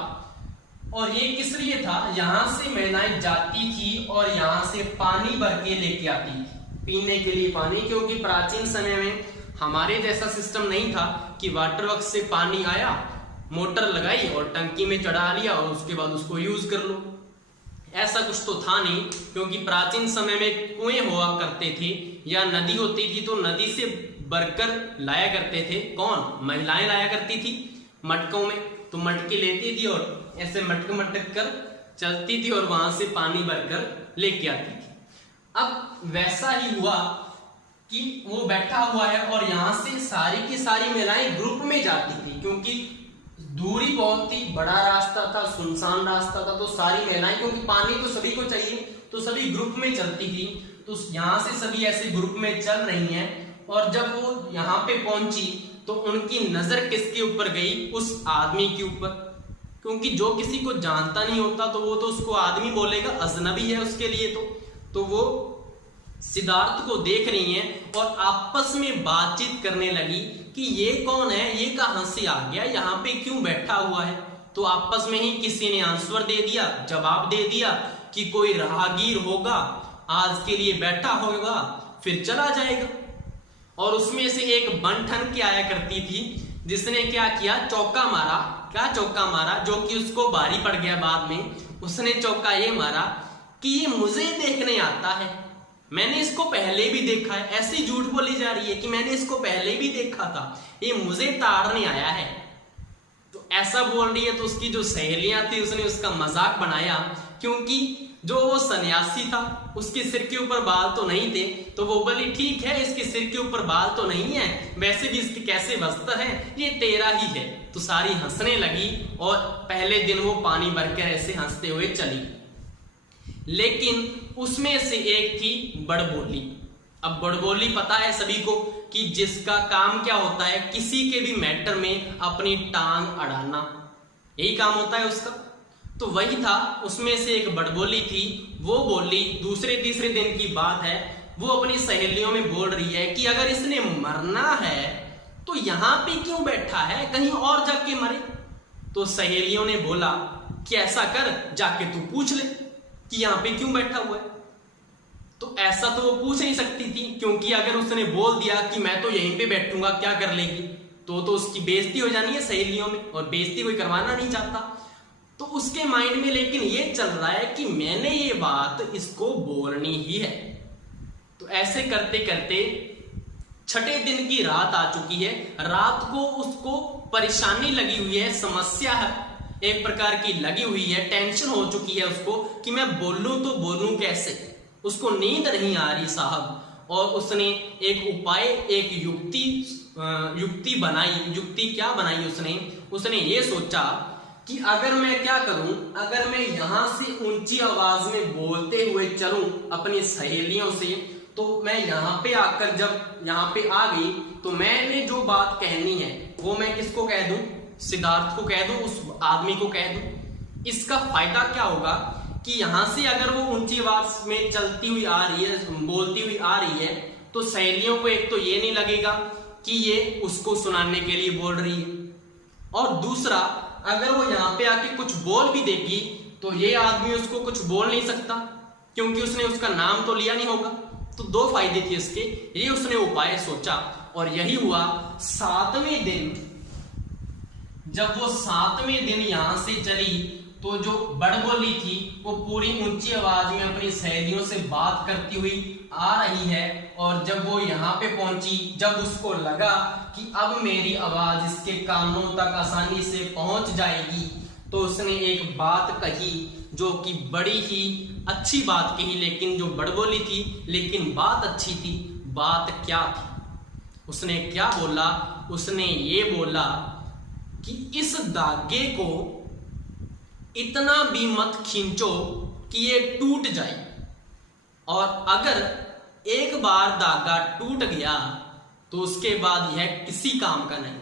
और ये किस लिए था, यहां से महिलाएं जाती थी और यहां से पानी भर के लेके आती थी, पीने के लिए पानी। क्योंकि प्राचीन समय में हमारे जैसा सिस्टम नहीं था कि वाटर वर्क से पानी आया, मोटर लगाई और टंकी में चढ़ा लिया और उसके बाद उसको यूज कर लो। ऐसा कुछ तो था नहीं, क्योंकि प्राचीन समय में कुएं हुआ करते थे या नदी होती थी, तो नदी से भरकर लाया करते थे। कौन, महिलाएं लाया करती थी मटकों में। तो मटके लेती थी और ऐसे मटक मटक कर चलती थी और वहां से पानी भरकर लेके आती थी। अब वैसा ही हुआ कि वो बैठा हुआ है और यहां से सारी की सारी महिलाएं ग्रुप में जाती थी, क्योंकि दूरी बहुत ही बड़ा रास्ता था, सुनसान रास्ता था। तो सारी महिलाएं, क्योंकि पानी तो सभी को चाहिए, तो सभी ग्रुप में चलती थी। तो यहां से सभी ऐसे ग्रुप में चल रही हैं, और जब वो यहाँ पे पहुंची तो उनकी नजर किसके ऊपर गई, उस आदमी के ऊपर। क्योंकि जो किसी को जानता नहीं होता तो वो तो उसको आदमी बोलेगा, अजनबी है उसके लिए। तो वो सिद्धार्थ को देख रही हैं और आपस में बातचीत करने लगी कि ये कौन है, ये कहां से आ गया, यहाँ पे क्यों बैठा हुआ है। तो आपस में ही किसी ने आंसर दे दिया, जवाब दे दिया कि कोई राहगीर होगा, आज के लिए बैठा होगा फिर चला जाएगा। और उसमें से एक बन-ठन के आया करती थी, जिसने क्या किया, चौका मारा। क्या चौका मारा, जो कि उसको भारी पड़ गया बाद में। उसने चौका ये मारा कि ये मुझे देखने आता है, मैंने इसको पहले भी देखा है। ऐसी झूठ बोली जा रही है कि मैंने इसको पहले भी देखा था, ये मुझे ताड़ने आया है। तो ऐसा बोल रही है। तो उसकी जो सहेलियां थी उसने उसका मजाक बनाया, क्योंकि जो वो सन्यासी था उसके सिर के ऊपर बाल तो नहीं थे। तो वो बोली, ठीक है इसके सिर के ऊपर बाल तो नहीं है, वैसे भी इसके कैसे वस्त्र हैं, ये तेरा ही है। तो सारी हंसने लगी और पहले दिन वो पानी भरकर ऐसे हंसते हुए चली। लेकिन उसमें से एक थी बड़बोली। अब बड़बोली पता है सभी को कि जिसका काम क्या होता है, किसी के भी मैटर में अपनी टांग अड़ाना, यही काम होता है उसका। तो वही था, उसमें से एक बड़बोली थी। वो बोली, दूसरे तीसरे दिन की बात है, वो अपनी सहेलियों में बोल रही है कि अगर इसने मरना है तो यहां पे क्यों बैठा है, कहीं और जाके मरे। तो सहेलियों ने बोला कि ऐसा कर, जाके तू पूछ ले कि यहां पे क्यों बैठा हुआ है। तो ऐसा तो वो पूछ नहीं सकती थी, क्योंकि अगर उसने बोल दिया कि मैं तो यहीं पे बैठूंगा, क्या कर लेगी, तो उसकी बेइज्जती हो जानी है सहेलियों में, और बेइज्जती कोई करवाना नहीं चाहता। तो उसके माइंड में लेकिन ये चल रहा है कि मैंने ये बात इसको बोलनी ही है। तो ऐसे करते करते छठे दिन की रात आ चुकी है। रात को उसको परेशानी लगी हुई है, समस्या है एक प्रकार की लगी हुई है, टेंशन हो चुकी है उसको कि मैं बोलूं तो बोलूं कैसे। उसको नींद नहीं आ रही साहब, और उसने एक उपाय, एक युक्ति बनाई। युक्ति क्या बनाई उसने ये सोचा कि अगर मैं क्या करूं, अगर मैं यहां से ऊंची आवाज में बोलते हुए चलूं अपनी सहेलियों से, तो मैं यहां पे आकर जब यहां पे आ गई तो मैंने जो बात कहनी है वो मैं किसको कह दूं, सिद्धार्थ को कह दूं, उस आदमी को कह दूं। इसका फायदा क्या होगा कि यहां से अगर वो ऊंची आवाज में चलती हुई आ रही है, बोलती हुई आ रही है, तो सहेलियों को एक तो ये नहीं लगेगा कि ये उसको सुनाने के लिए बोल रही है, और दूसरा अगर वो यहाँ पे आके कुछ बोल भी देगी तो ये आदमी उसको कुछ बोल नहीं सकता, क्योंकि उसने उसका नाम तो लिया नहीं होगा। तो दो फायदे थे इसके, ये उसने उपाय सोचा और यही हुआ। सातवें दिन, जब वो सातवें दिन यहां से चली तो जो बड़बोली थी वो पूरी ऊंची आवाज में अपनी सहेलियों से बात करती हुई आ रही है। और जब वो यहाँ पे पहुंची, जब उसको लगा कि अब मेरी आवाज इसके कानों तक आसानी से पहुंच जाएगी, तो उसने एक बात कही जो कि बड़ी ही अच्छी बात कही, लेकिन जो बड़बोली थी, लेकिन बात अच्छी थी। बात क्या थी? उसने क्या बोला? उसने ये बोला कि इस धागे को इतना भी मत खींचो कि ये टूट जाए, और अगर एक बार धागा टूट गया तो उसके बाद यह किसी काम का नहीं।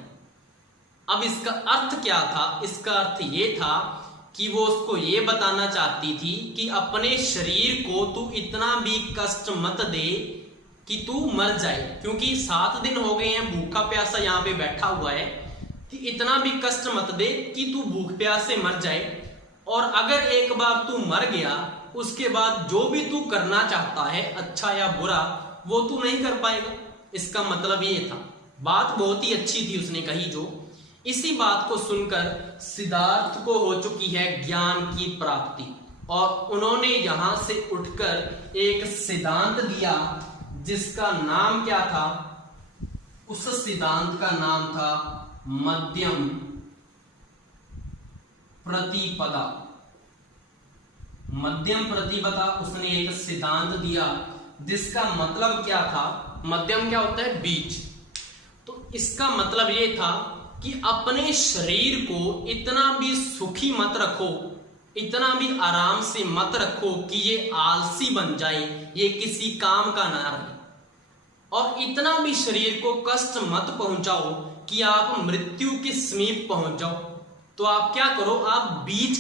अब इसका अर्थ क्या था? इसका अर्थ ये था कि वो उसको ये बताना चाहती थी कि अपने शरीर को तू इतना भी कष्ट मत दे कि तू मर जाए, क्योंकि 7 दिन हो गए हैं भूखा प्यासा यहाँ पे बैठा हुआ है, कि इतना भी कष्ट मत दे कि तू भूख प्यास से मर जाए, और अगर एक बार तू मर गया उसके बाद जो भी तू करना चाहता है अच्छा या बुरा वो तू नहीं कर पाएगा। इसका मतलब ये था। बात बहुत ही अच्छी थी उसने कही जो। इसी बात को सुनकर सिद्धार्थ को हो चुकी है ज्ञान की प्राप्ति, और उन्होंने यहां से उठकर एक सिद्धांत दिया जिसका नाम क्या था? उस सिद्धांत का नाम था मध्यम प्रतिपदा। मध्यम प्रतिपदा उसने एक सिद्धांत दिया जिसका मतलब क्या था? मध्यम क्या होता है? बीच। तो इसका मतलब ये था कि अपने शरीर को इतना भी सुखी मत रखो, इतना भी आराम से मत रखो कि ये आलसी बन जाए, ये किसी काम का ना रहे, और इतना भी शरीर को कष्ट मत पहुंचाओ कि आप मृत्यु के समीप पहुंच जाओ। तो आप क्या करो? आप बीच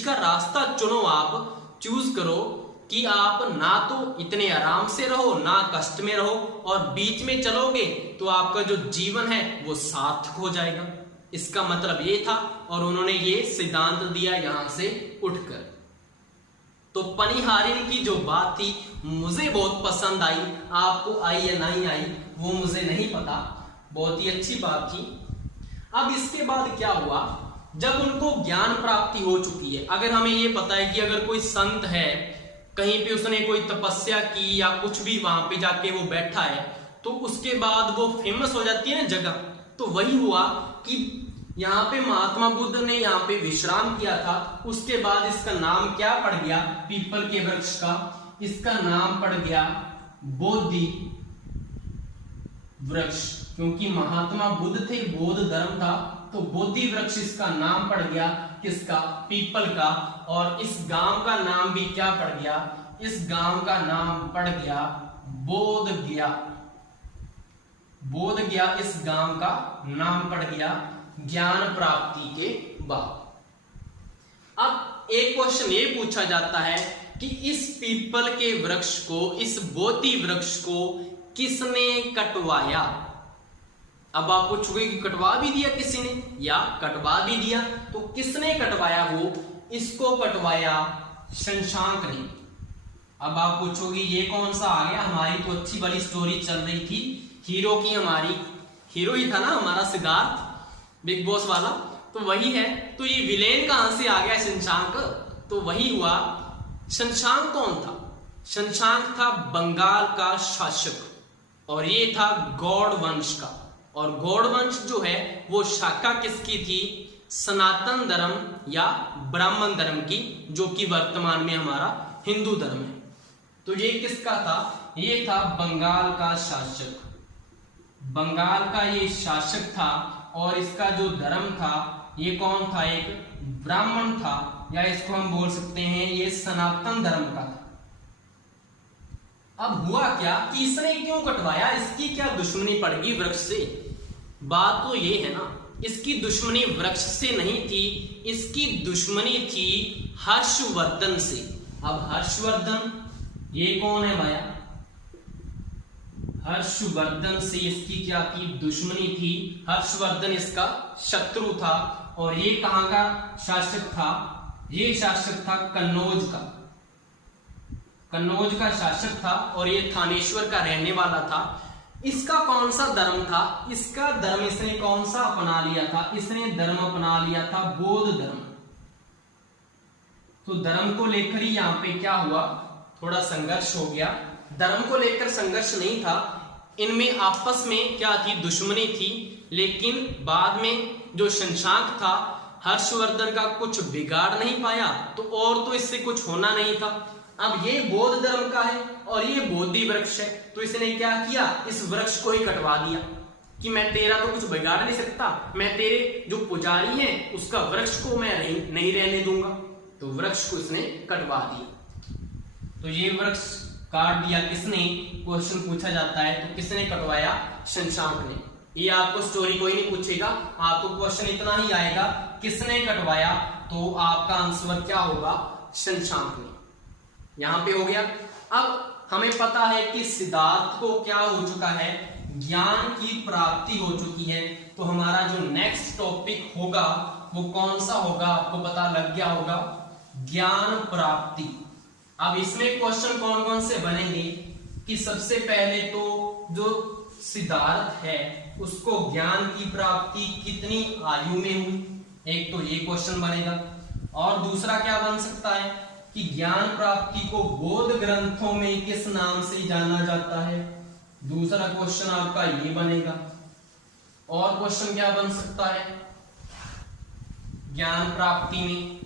का रास्ता चुनो, आप चूज करो कि आप ना तो इतने आराम से रहो ना कष्ट में रहो, और बीच में चलोगे तो आपका जो जीवन है वो सार्थक हो जाएगा। इसका मतलब ये था, और उन्होंने ये सिद्धांत दिया यहां से उठकर। तो पनिहारिन की जो बात थी मुझे बहुत पसंद आई, आपको आई या नहीं आई वो मुझे नहीं पता, बहुत ही अच्छी बात थी। अब इसके बाद क्या हुआ? जब उनको ज्ञान प्राप्ति हो चुकी है, अगर हमें ये पता है कि अगर कोई संत है कहीं पे उसने कोई तपस्या की या कुछ भी वहां पे जाके वो बैठा है, तो उसके बाद वो फेमस हो जाती है ना जगह। तो वही हुआ कि यहाँ पे महात्मा बुद्ध ने यहाँ पे विश्राम किया था, उसके बाद इसका नाम क्या पड़ गया? पीपल के वृक्ष का इसका नाम पड़ गया बोधि वृक्ष, क्योंकि महात्मा बुद्ध थे, बौद्ध धर्म था, तो बोधि वृक्ष इसका नाम पड़ गया किसका? पीपल का। और इस गांव का नाम भी क्या पड़ गया? इस गांव का नाम पड़ गया बोध गया। बोध गया इस गांव का नाम पड़ गया ज्ञान प्राप्ति के बाद। अब एक क्वेश्चन ये पूछा जाता है कि इस पीपल के वृक्ष को, इस बोधि वृक्ष को किसने कटवाया? अब आप पूछोगे कि कटवा भी दिया किसी ने या कटवा भी दिया, तो किसने कटवाया? वो इसको कटवाया शशांक ने। अब आप पूछोगे ये कौन सा आ गया? हमारी तो अच्छी वाली स्टोरी चल रही थी हीरो की, हमारी हीरो ही था ना हमारा सिद्धार्थ बिग बॉस वाला, तो वही है। तो ये विलेन कहां से आ गया शशांक? तो वही हुआ। शशांक कौन था? शशांक था बंगाल का शासक, और ये था गौड़ वंश का। और गौड़ वंश जो है वो शाखा किसकी थी? सनातन धर्म या ब्राह्मण धर्म की, जो कि वर्तमान में हमारा हिंदू धर्म है। तो ये किसका था? ये था बंगाल का शासक। बंगाल का ये शासक था, और इसका जो धर्म था ये कौन था? एक ब्राह्मण था, या इसको हम बोल सकते हैं ये सनातन धर्म का था। अब हुआ क्या कि इसने क्यों कटवाया? इसकी क्या दुश्मनी पड़ गई वृक्ष से? बात तो ये है ना, इसकी दुश्मनी वृक्ष से नहीं थी, इसकी दुश्मनी थी हर्षवर्धन से। अब हर्षवर्धन ये कौन है भाया? हर्षवर्धन से इसकी क्या थी? दुश्मनी थी। हर्षवर्धन इसका शत्रु था, और ये कहां का शासक था? ये शासक था कन्नौज का। कन्नौज का शासक था, और ये थानेश्वर का रहने वाला था। इसका कौन सा धर्म था? इसका धर्म इसने कौन सा अपना लिया था? इसने धर्म अपना लिया था बौद्ध धर्म। तो धर्म को लेकर ही यहां पे क्या हुआ? थोड़ा संघर्ष हो गया। धर्म को लेकर संघर्ष नहीं था, इनमें आपस में क्या थी? दुश्मनी थी। लेकिन बाद में जो शशांक था हर्षवर्धन का कुछ बिगाड़ नहीं पाया तो और तो इससे कुछ होना नहीं था। अब ये बौद्ध धर्म का है और ये बोधि वृक्ष है, तो इसने क्या किया, इस वृक्ष को ही कटवा दिया कि मैं तेरा तो कुछ बिगाड़ नहीं सकता, मैं तेरे जो पुजारी हैं उसका वृक्ष को मैं नहीं रहने दूंगा। तो वृक्ष को इसने कटवा दिया। तो ये वृक्ष काट दिया किसने, क्वेश्चन पूछा जाता है तो किसने कटवाया, शशांक ने। ये आपको स्टोरी कोई नहीं पूछेगा, आपको क्वेश्चन इतना ही आएगा किसने कटवाया, तो आपका आंसर क्या होगा, शशांक ने। यहां पे हो गया। अब हमें पता है कि सिद्धार्थ को क्या हो चुका है, ज्ञान की प्राप्ति हो चुकी है। तो हमारा जो नेक्स्ट टॉपिक होगा वो कौन सा होगा, आपको पता लग गया होगा, ज्ञान प्राप्ति। अब इसमें क्वेश्चन कौन कौन से बनेंगे कि सबसे पहले तो जो सिद्धार्थ है उसको ज्ञान की प्राप्ति कितनी आयु में हुई, एक तो ये क्वेश्चन बनेगा। और दूसरा क्या बन सकता है कि ज्ञान प्राप्ति को बौद्ध ग्रंथों में किस नाम से जाना जाता है, दूसरा क्वेश्चन आपका ये बनेगा। और क्वेश्चन क्या बन सकता है ज्ञान प्राप्ति में,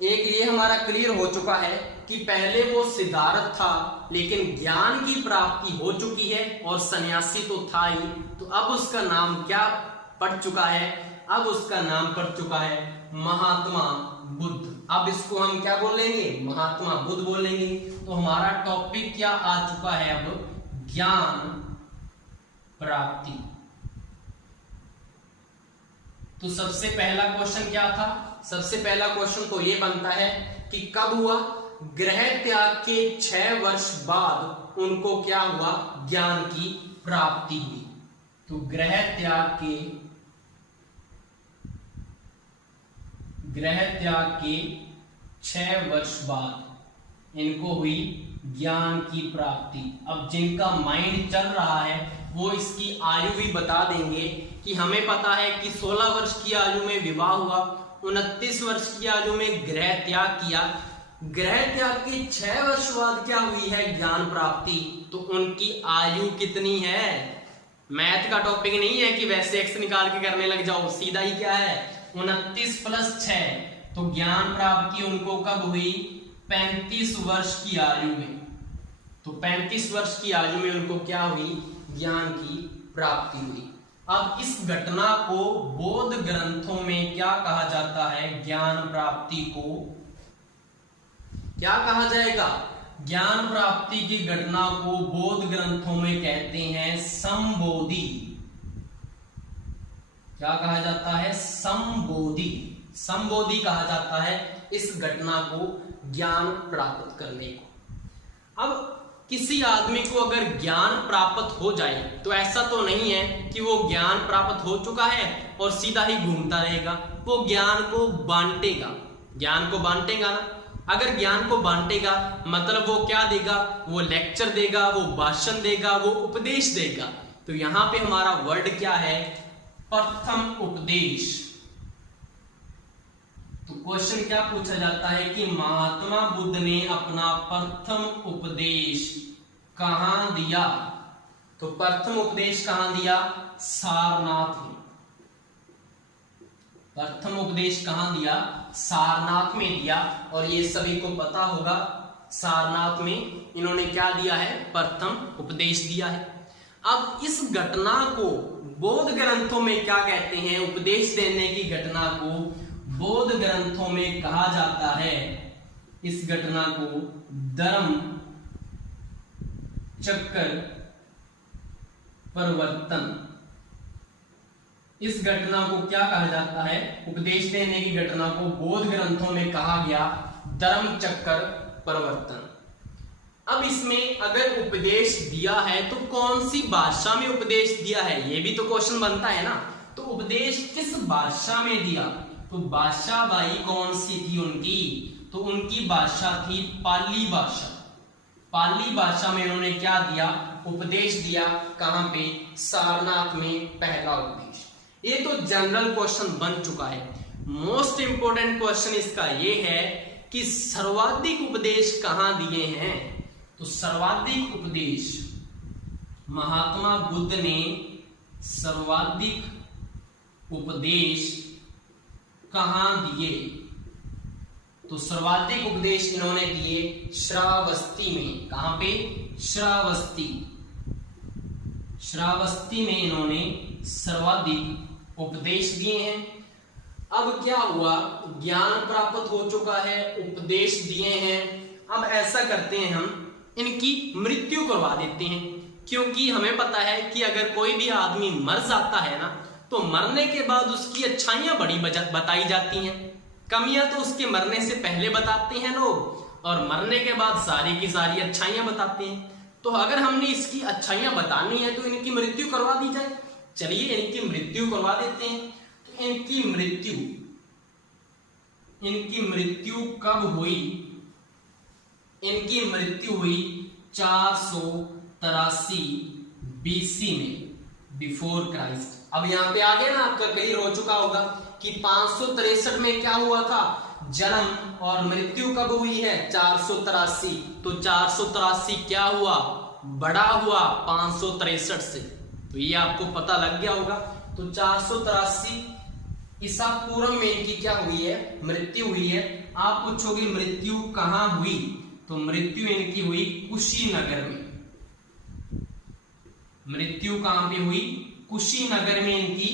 एक ये हमारा क्लियर हो चुका है कि पहले वो सिद्धार्थ था लेकिन ज्ञान की प्राप्ति हो चुकी है और सन्यासी तो था ही, तो अब उसका नाम क्या पड़ चुका है, अब उसका नाम पड़ चुका है महात्मा बुद्ध। अब इसको हम क्या बोलेंगे, महात्मा बुद्ध बोलेंगे। तो हमारा टॉपिक क्या आ चुका है अब, ज्ञान प्राप्ति। तो सबसे पहला क्वेश्चन क्या था, सबसे पहला क्वेश्चन तो ये बनता है कि कब हुआ, ग्रह त्याग के 6 वर्ष बाद उनको क्या हुआ, ज्ञान की प्राप्ति हुई। तो ग्रह त्याग के 6 वर्ष बाद इनको हुई ज्ञान की प्राप्ति। अब जिनका माइंड चल रहा है वो इसकी आयु भी बता देंगे कि हमें पता है कि 16 वर्ष की आयु में विवाह हुआ, 29 वर्ष की आयु में गृह त्याग किया, गृह त्याग के 6 वर्ष बाद क्या हुई है, ज्ञान प्राप्ति। तो उनकी आयु कितनी है, मैथ का टॉपिक नहीं है कि वैसे एक्स निकाल के करने लग जाओ, सीधा ही क्या है 29 + 6। तो ज्ञान प्राप्ति उनको कब हुई, 35 वर्ष की आयु में। तो 35 वर्ष की आयु में उनको क्या हुई, ज्ञान की प्राप्ति हुई। अब इस घटना को बौद्ध ग्रंथों में क्या कहा जाता है, ज्ञान प्राप्ति को क्या कहा जाएगा, ज्ञान प्राप्ति की घटना को बौद्ध ग्रंथों में कहते हैं संबोधि। क्या कहा जाता है, संबोधि। संबोधि कहा जाता है इस घटना को ज्ञान प्राप्त करने को। अब किसी आदमी को अगर ज्ञान प्राप्त हो जाए तो ऐसा तो नहीं है कि वो ज्ञान प्राप्त हो चुका है और सीधा ही घूमता रहेगा, वो ज्ञान को बांटेगा, ज्ञान को बांटेगा ना। अगर ज्ञान को बांटेगा मतलब वो क्या देगा, वो लेक्चर देगा, वो भाषण देगा, वो उपदेश देगा। तो यहां पे हमारा वर्ड क्या है, प्रथम उपदेश। तो क्वेश्चन क्या पूछा जाता है कि महात्मा बुद्ध ने अपना प्रथम उपदेश कहां दिया। तो प्रथम उपदेश कहां दिया, सारनाथ में। प्रथम उपदेश कहां दिया, सारनाथ में दिया। और ये सभी को पता होगा सारनाथ में इन्होंने क्या दिया है, प्रथम उपदेश दिया है। अब इस घटना को बौद्ध ग्रंथों में क्या कहते हैं, उपदेश देने की घटना को बौद्ध ग्रंथों में कहा जाता है, इस घटना को धर्म चक्र परिवर्तन। इस घटना को क्या कहा जाता है, उपदेश देने की घटना को बौद्ध ग्रंथों में कहा गया धर्म चक्र परिवर्तन। अब इसमें अगर उपदेश दिया है तो कौन सी भाषा में उपदेश दिया है, ये भी तो क्वेश्चन बनता है ना। तो उपदेश किस भाषा में दिया, तो भाषा भाई कौन सी थी उनकी, तो उनकी भाषा थी पाली भाषा। पाली भाषा में उन्होंने क्या दिया, उपदेश दिया। कहां पे, सारनाथ में पहला उपदेश। ये तो जनरल क्वेश्चन बन चुका है। मोस्ट इंपोर्टेंट क्वेश्चन इसका ये है कि सर्वाधिक उपदेश कहां दिए हैं। तो सर्वाधिक उपदेश महात्मा बुद्ध ने सर्वाधिक उपदेश कहां दिए? तो सर्वाधिक उपदेश इन्होंने दिए श्रावस्ती में। कहां पे? श्रावस्ती। श्रावस्ती में इन्होंने सर्वाधिक उपदेश दिए हैं। अब क्या हुआ? ज्ञान प्राप्त हो चुका है, उपदेश दिए हैं। अब ऐसा करते हैं, हम इनकी मृत्यु करवा देते हैं, क्योंकि हमें पता है कि अगर कोई भी आदमी मर जाता है ना, तो मरने के बाद उसकी अच्छाइयां बड़ी बताई जाती हैं, कमियां तो उसके मरने से पहले बताते हैं लोग, और मरने के बाद सारी की सारी अच्छाइयां बताते हैं। तो अगर हमने इसकी अच्छाइयां बतानी है तो इनकी मृत्यु करवा दी जाए। चलिए इनकी मृत्यु करवा देते हैं। तो इनकी मृत्यु कब हुई? इनकी मृत्यु हुई 483 BC में, बिफोर क्राइस्ट। अब यहां पे आ गया ना, आपका क्लियर हो चुका होगा कि 563 में क्या हुआ था? जन्म, और मृत्यु कब हुई है? 483। तो 483 क्या हुआ? बड़ा हुआ 563 से। तो ये आपको पता लग गया होगा। तो 483 ईसा पूर्व में इनकी क्या हुई है? मृत्यु हुई है। आप पूछोगे मृत्यु कहां हुई? तो मृत्यु इनकी हुई कुशीनगर में। मृत्यु कहां पे हुई? कुशीनगर में इनकी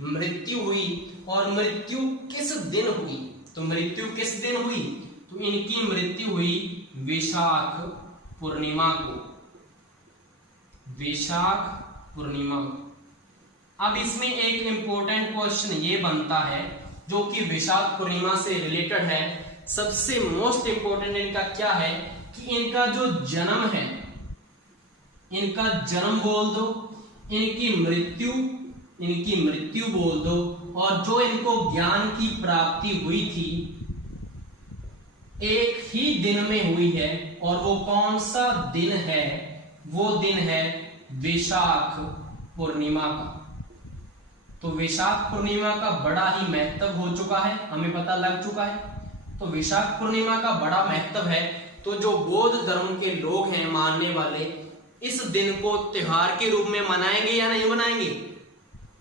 मृत्यु हुई। और मृत्यु किस दिन हुई? तो मृत्यु किस दिन हुई? तो इनकी मृत्यु हुई वैशाख पूर्णिमा को। वैशाख पूर्णिमा। अब इसमें एक इंपॉर्टेंट क्वेश्चन ये बनता है, जो कि वैशाख पूर्णिमा से रिलेटेड है। सबसे मोस्ट इंपॉर्टेंट इनका क्या है कि इनका जो जन्म है, इनका जन्म बोल दो, इनकी मृत्यु बोल दो, और जो इनको ज्ञान की प्राप्ति हुई थी एक ही दिन में हुई है। और वो कौन सा दिन है? वो दिन है वैशाख पूर्णिमा का। तो वैशाख पूर्णिमा का बड़ा ही महत्व हो चुका है, हमें पता लग चुका है। तो वैशाख पूर्णिमा का बड़ा महत्व है। तो जो बौद्ध धर्म के लोग हैं, मानने वाले, इस दिन को त्योहार के रूप में मनाएंगे या नहीं मनाएंगे?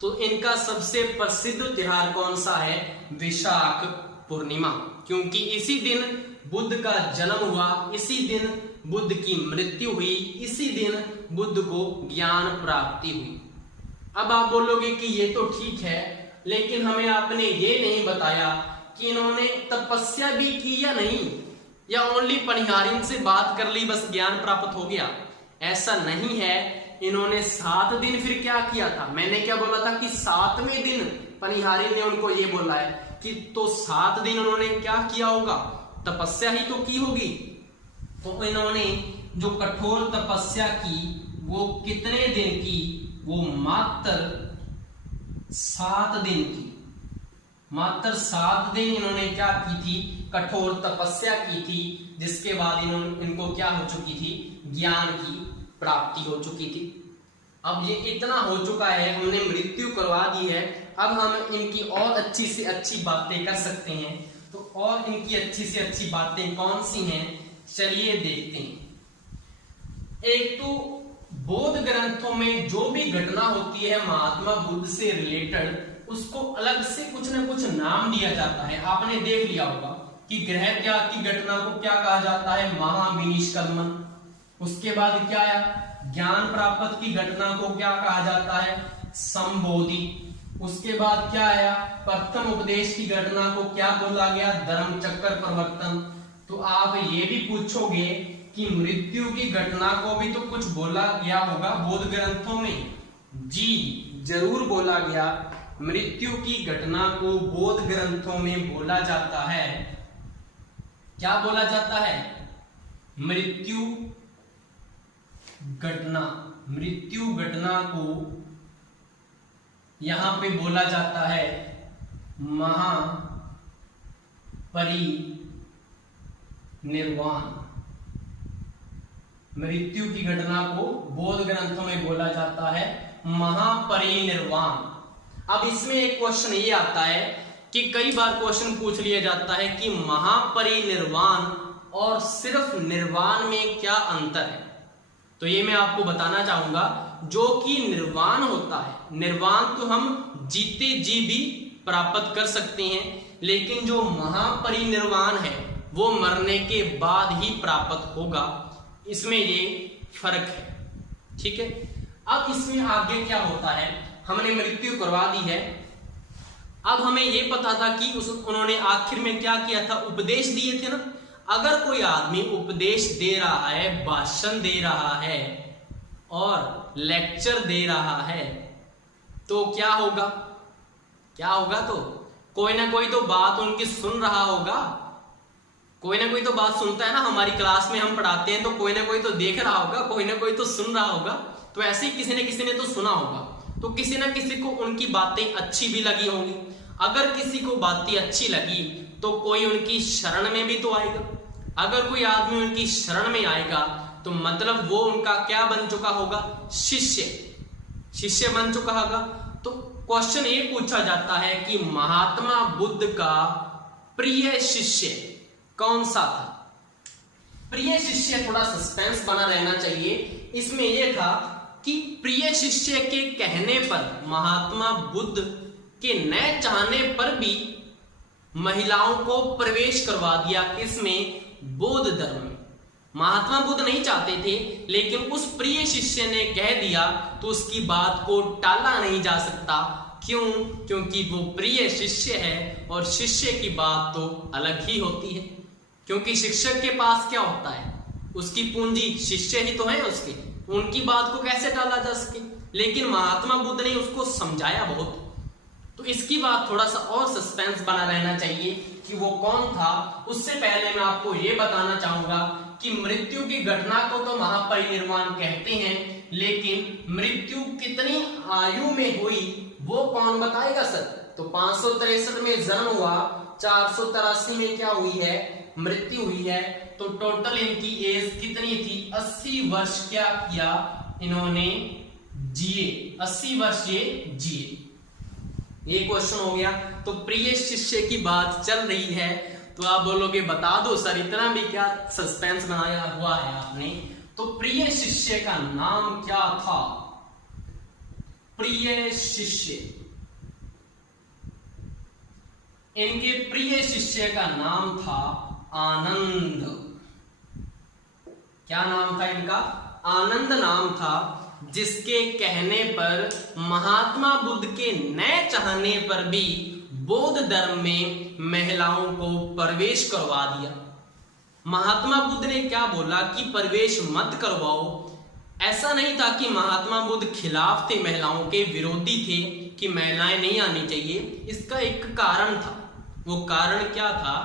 तो इनका सबसे प्रसिद्ध त्योहार कौन सा है? वैशाख पूर्णिमा। क्योंकि इसी दिन बुद्ध का जन्म हुआ, इसी दिन बुद्ध की मृत्यु हुई, इसी दिन बुद्ध को ज्ञान प्राप्ति हुई। अब आप बोलोगे कि ये तो ठीक है, लेकिन हमें आपने ये नहीं बताया कि इन्होंने तपस्या भी की या नहीं, या ओनली पनिहारिन से बात कर ली बस ज्ञान प्राप्त हो गया। ऐसा नहीं है। इन्होंने 7 दिन फिर क्या किया था? मैंने क्या बोला था कि 7वें दिन पनिहारिन ने उनको ये बोला है कि तो 7 दिन उन्होंने क्या किया होगा? तपस्या ही तो की होगी। तो इन्होंने जो कठोर तपस्या की वो कितने दिन की? वो मात्र 7 दिन की। मात्र 7 दिन इन्होंने क्या की थी? कठोर तपस्या की थी, जिसके बाद इनको क्या हो चुकी थी? ज्ञान की प्राप्ति हो चुकी थी। अब ये इतना हो चुका है, हमने मृत्यु करवा दी है। अब हम इनकी और अच्छी से अच्छी बातें कर सकते हैं। तो और इनकी अच्छी से अच्छी बातें कौन सी हैं? चलिए देखते हैं। एक तो बौद्ध ग्रंथों में जो भी घटना होती है महात्मा बुद्ध से रिलेटेड, उसको अलग से कुछ ना कुछ नाम दिया जाता है। आपने देख लिया होगा कि ग्रह त्याग की घटना को क्या कहा जाता है? महाविनिष्कर्मण। उसके बाद क्या आया? ज्ञान प्राप्त की घटना को क्या कहा जाता है? संबोधि। उसके बाद क्या आया? प्रथम उपदेश की घटना को क्या बोला गया? धर्म चक्र प्रवर्तन। तो आप ये भी पूछोगे कि मृत्यु की घटना को भी तो कुछ बोला गया होगा बौद्ध ग्रंथों में। जी जरूर बोला गया। मृत्यु की घटना को बौद्ध ग्रंथों में बोला जाता है। क्या बोला जाता है? मृत्यु घटना को यहां पे बोला जाता है महापरिनिर्वाण। मृत्यु की घटना को बौद्ध ग्रंथों में बोला जाता है महापरिनिर्वाण। अब इसमें एक क्वेश्चन ये आता है कि कई बार क्वेश्चन पूछ लिया जाता है कि महापरिनिर्वाण और सिर्फ निर्वाण में क्या अंतर है। तो ये मैं आपको बताना चाहूंगा। जो कि निर्वाण होता है, निर्वाण तो हम जीते जी भी प्राप्त कर सकते हैं, लेकिन जो महापरिनिर्वाण है वो मरने के बाद ही प्राप्त होगा। इसमें ये फर्क है, ठीक है। अब इसमें आगे क्या होता है, हमने मृत्यु करवा दी है। अब हमें ये पता था कि उन्होंने आखिर में क्या किया था, उपदेश दिए थे ना। अगर कोई आदमी उपदेश दे रहा है, भाषण दे रहा है और लेक्चर दे रहा है तो क्या होगा, क्या होगा, तो कोई ना कोई तो बात उनकी सुन रहा होगा। कोई ना कोई तो बात सुनता है ना, हमारी क्लास में हम पढ़ाते हैं तो कोई ना कोई तो देख रहा होगा, कोई ना कोई तो सुन रहा होगा। तो ऐसे ही किसी ने तो सुना होगा, तो किसी ना किसी को उनकी बातें अच्छी भी लगी होंगी। अगर किसी को बातें अच्छी लगी तो कोई उनकी शरण में भी तो आएगा। अगर कोई आदमी उनकी शरण में आएगा तो मतलब वो उनका क्या बन चुका होगा, शिष्य, शिष्य बन चुका होगा। तो क्वेश्चन ये पूछा जाता है कि महात्मा बुद्ध का प्रिय शिष्य कौन सा था। प्रिय शिष्य, थोड़ा सस्पेंस बना रहना चाहिए। इसमें यह था कि प्रिय शिष्य के कहने पर, महात्मा बुद्ध के न चाहने पर भी महिलाओं को प्रवेश करवा दिया। किसमें, बौद्ध धर्म में। महात्मा बुद्ध नहीं चाहते थे, लेकिन उस प्रिय शिष्य ने कह दिया तो उसकी बात को टाला नहीं जा सकता। क्यों, क्योंकि वो प्रिय शिष्य है और शिष्य की बात तो अलग ही होती है। क्योंकि शिक्षक के पास क्या होता है, उसकी पूंजी शिष्य ही तो है उसके, उनकी बात को कैसे टाला जा सके। लेकिन महात्मा बुद्ध ने उसको समझाया बहुत। तो इसकी बात थोड़ा सा और सस्पेंस बना रहना चाहिए कि वो कौन था। उससे पहले मैं आपको ये बताना चाहूंगा कि मृत्यु की घटना को तो महापरिनिर्वाण कहते हैं, लेकिन मृत्यु कितनी आयु में हुई वो कौन बताएगा सर। तो 563 में जन्म हुआ, 483 में क्या हुई है, मृत्यु हुई है। तो टोटल इनकी एज कितनी थी, 80 वर्ष क्या किया इन्होंने, जिए, 80 वर्ष ये जिए। ये क्वेश्चन हो गया। तो प्रिय शिष्य की बात चल रही है तो आप बोलोगे बता दो सर, इतना भी क्या सस्पेंस बनाया हुआ है आपने। तो प्रिय शिष्य का नाम क्या था, प्रिय शिष्य, इनके प्रिय शिष्य का नाम था आनंद। क्या नाम था इनका, आनंद नाम था, जिसके कहने पर महात्मा बुद्ध के न चाहने पर भी बौद्ध धर्म में महिलाओं को प्रवेश करवा दिया। महात्मा बुद्ध ने क्या बोला कि प्रवेश मत करवाओ। ऐसा नहीं था कि महात्मा बुद्ध खिलाफ थे, महिलाओं के विरोधी थे कि महिलाएं नहीं आनी चाहिए। इसका एक कारण था। वो कारण क्या था,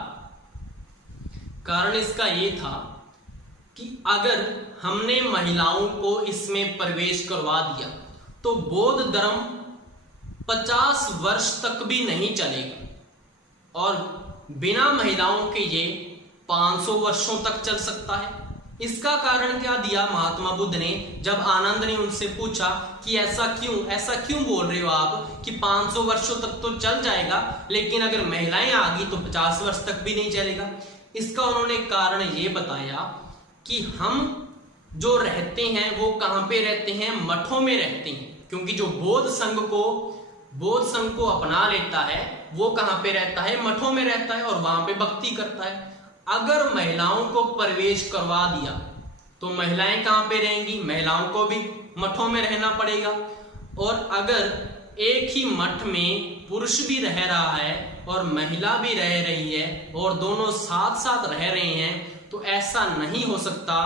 कारण इसका ये था कि अगर हमने महिलाओं को इसमें प्रवेश करवा दिया तो बौद्ध धर्म 50 वर्ष तक भी नहीं चलेगा और बिना महिलाओं के ये 500 वर्षों तक चल सकता है। इसका कारण क्या दिया महात्मा बुद्ध ने, जब आनंद ने उनसे पूछा कि ऐसा क्यों बोल रहे हो आप कि 500 वर्षों तक तो चल जाएगा, लेकिन अगर महिलाएं आ गई तो 50 वर्ष तक भी नहीं चलेगा। इसका उन्होंने कारण ये बताया कि हम जो रहते हैं वो कहां पे रहते हैं, मठों में रहते हैं। क्योंकि जो बौद्ध संघ को अपना लेता है वो कहां पे रहता है, मठों में रहता है और वहां पे भक्ति करता है। अगर महिलाओं को प्रवेश करवा दिया तो महिलाएं कहां पे रहेंगी, महिलाओं को भी मठों में रहना पड़ेगा। और अगर एक ही मठ में पुरुष भी रह रहा है और महिला भी रह रही है और दोनों साथ साथ रह रहे हैं तो ऐसा नहीं हो सकता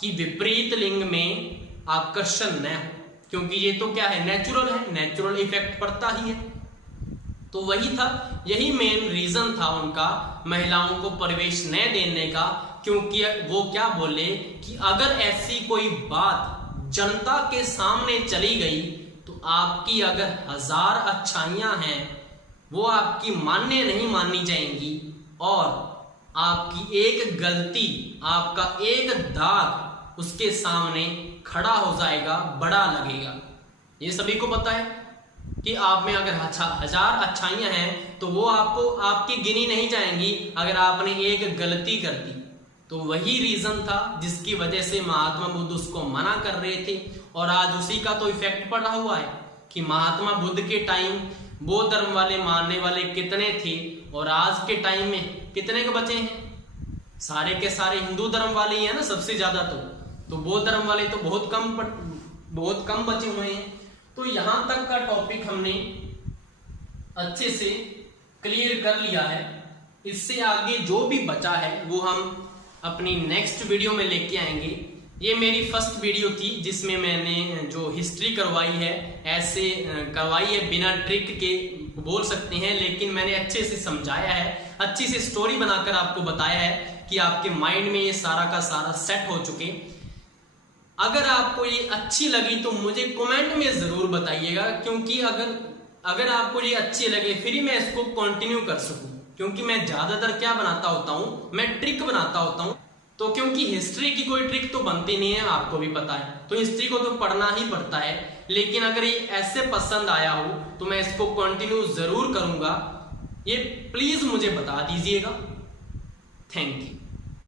कि विपरीत लिंग में आकर्षण न हो, क्योंकि ये तो क्या है, नेचुरल है, नेचुरल इफेक्ट पड़ता ही है। तो वही था, यही मेन रीजन था उनका महिलाओं को प्रवेश न देने का। क्योंकि वो क्या बोले कि अगर ऐसी कोई बात जनता के सामने चली गई तो आपकी अगर 1000 अच्छाइयां हैं वो आपकी मान्य नहीं मानी जाएंगी और आपकी एक गलती, आपका एक दाग उसके सामने खड़ा हो जाएगा, बड़ा लगेगा। ये सभी को पता है कि आप में अगर 1000 अच्छाइयां हैं तो वो आपकी गिनी नहीं जाएंगी अगर आपने एक गलती कर दी। तो वही रीजन था जिसकी वजह से महात्मा बुद्ध उसको मना कर रहे थे और आज उसी का तो इफेक्ट पड़ा हुआ है कि महात्मा बुद्ध के टाइम बौद्ध धर्म वाले मानने वाले कितने थे और आज के टाइम में कितने के बचे हैं? सारे के सारे हिंदू धर्म वाले ही है ना सबसे ज्यादा। तो बौद्ध धर्म वाले तो बहुत कम बचे हुए हैं। तो यहां तक का टॉपिक हमने अच्छे से क्लियर कर लिया है। इससे आगे जो भी बचा है वो हम अपनी नेक्स्ट वीडियो में लेके आएंगे। ये मेरी फर्स्ट वीडियो थी जिसमें मैंने जो हिस्ट्री करवाई है ऐसे करवाई है, बिना ट्रिक के बोल सकते हैं, लेकिन मैंने अच्छे से समझाया है, अच्छी से स्टोरी बनाकर आपको बताया है कि आपके माइंड में ये सारा का सारा सेट हो चुके। अगर आपको ये अच्छी लगी तो मुझे कमेंट में जरूर बताइएगा, क्योंकि अगर आपको ये अच्छी लगे फिर ही मैं इसको कंटिन्यू कर सकूं। क्योंकि मैं ज्यादातर क्या बनाता होता हूं, मैं ट्रिक बनाता होता हूं। तो क्योंकि हिस्ट्री की कोई ट्रिक तो बनती नहीं है, आपको भी पता है, तो हिस्ट्री को तो पढ़ना ही पड़ता है। लेकिन अगर ये ऐसे पसंद आया हो तो मैं इसको कंटिन्यू जरूर करूंगा। ये प्लीज मुझे बता दीजिएगा। Thank you.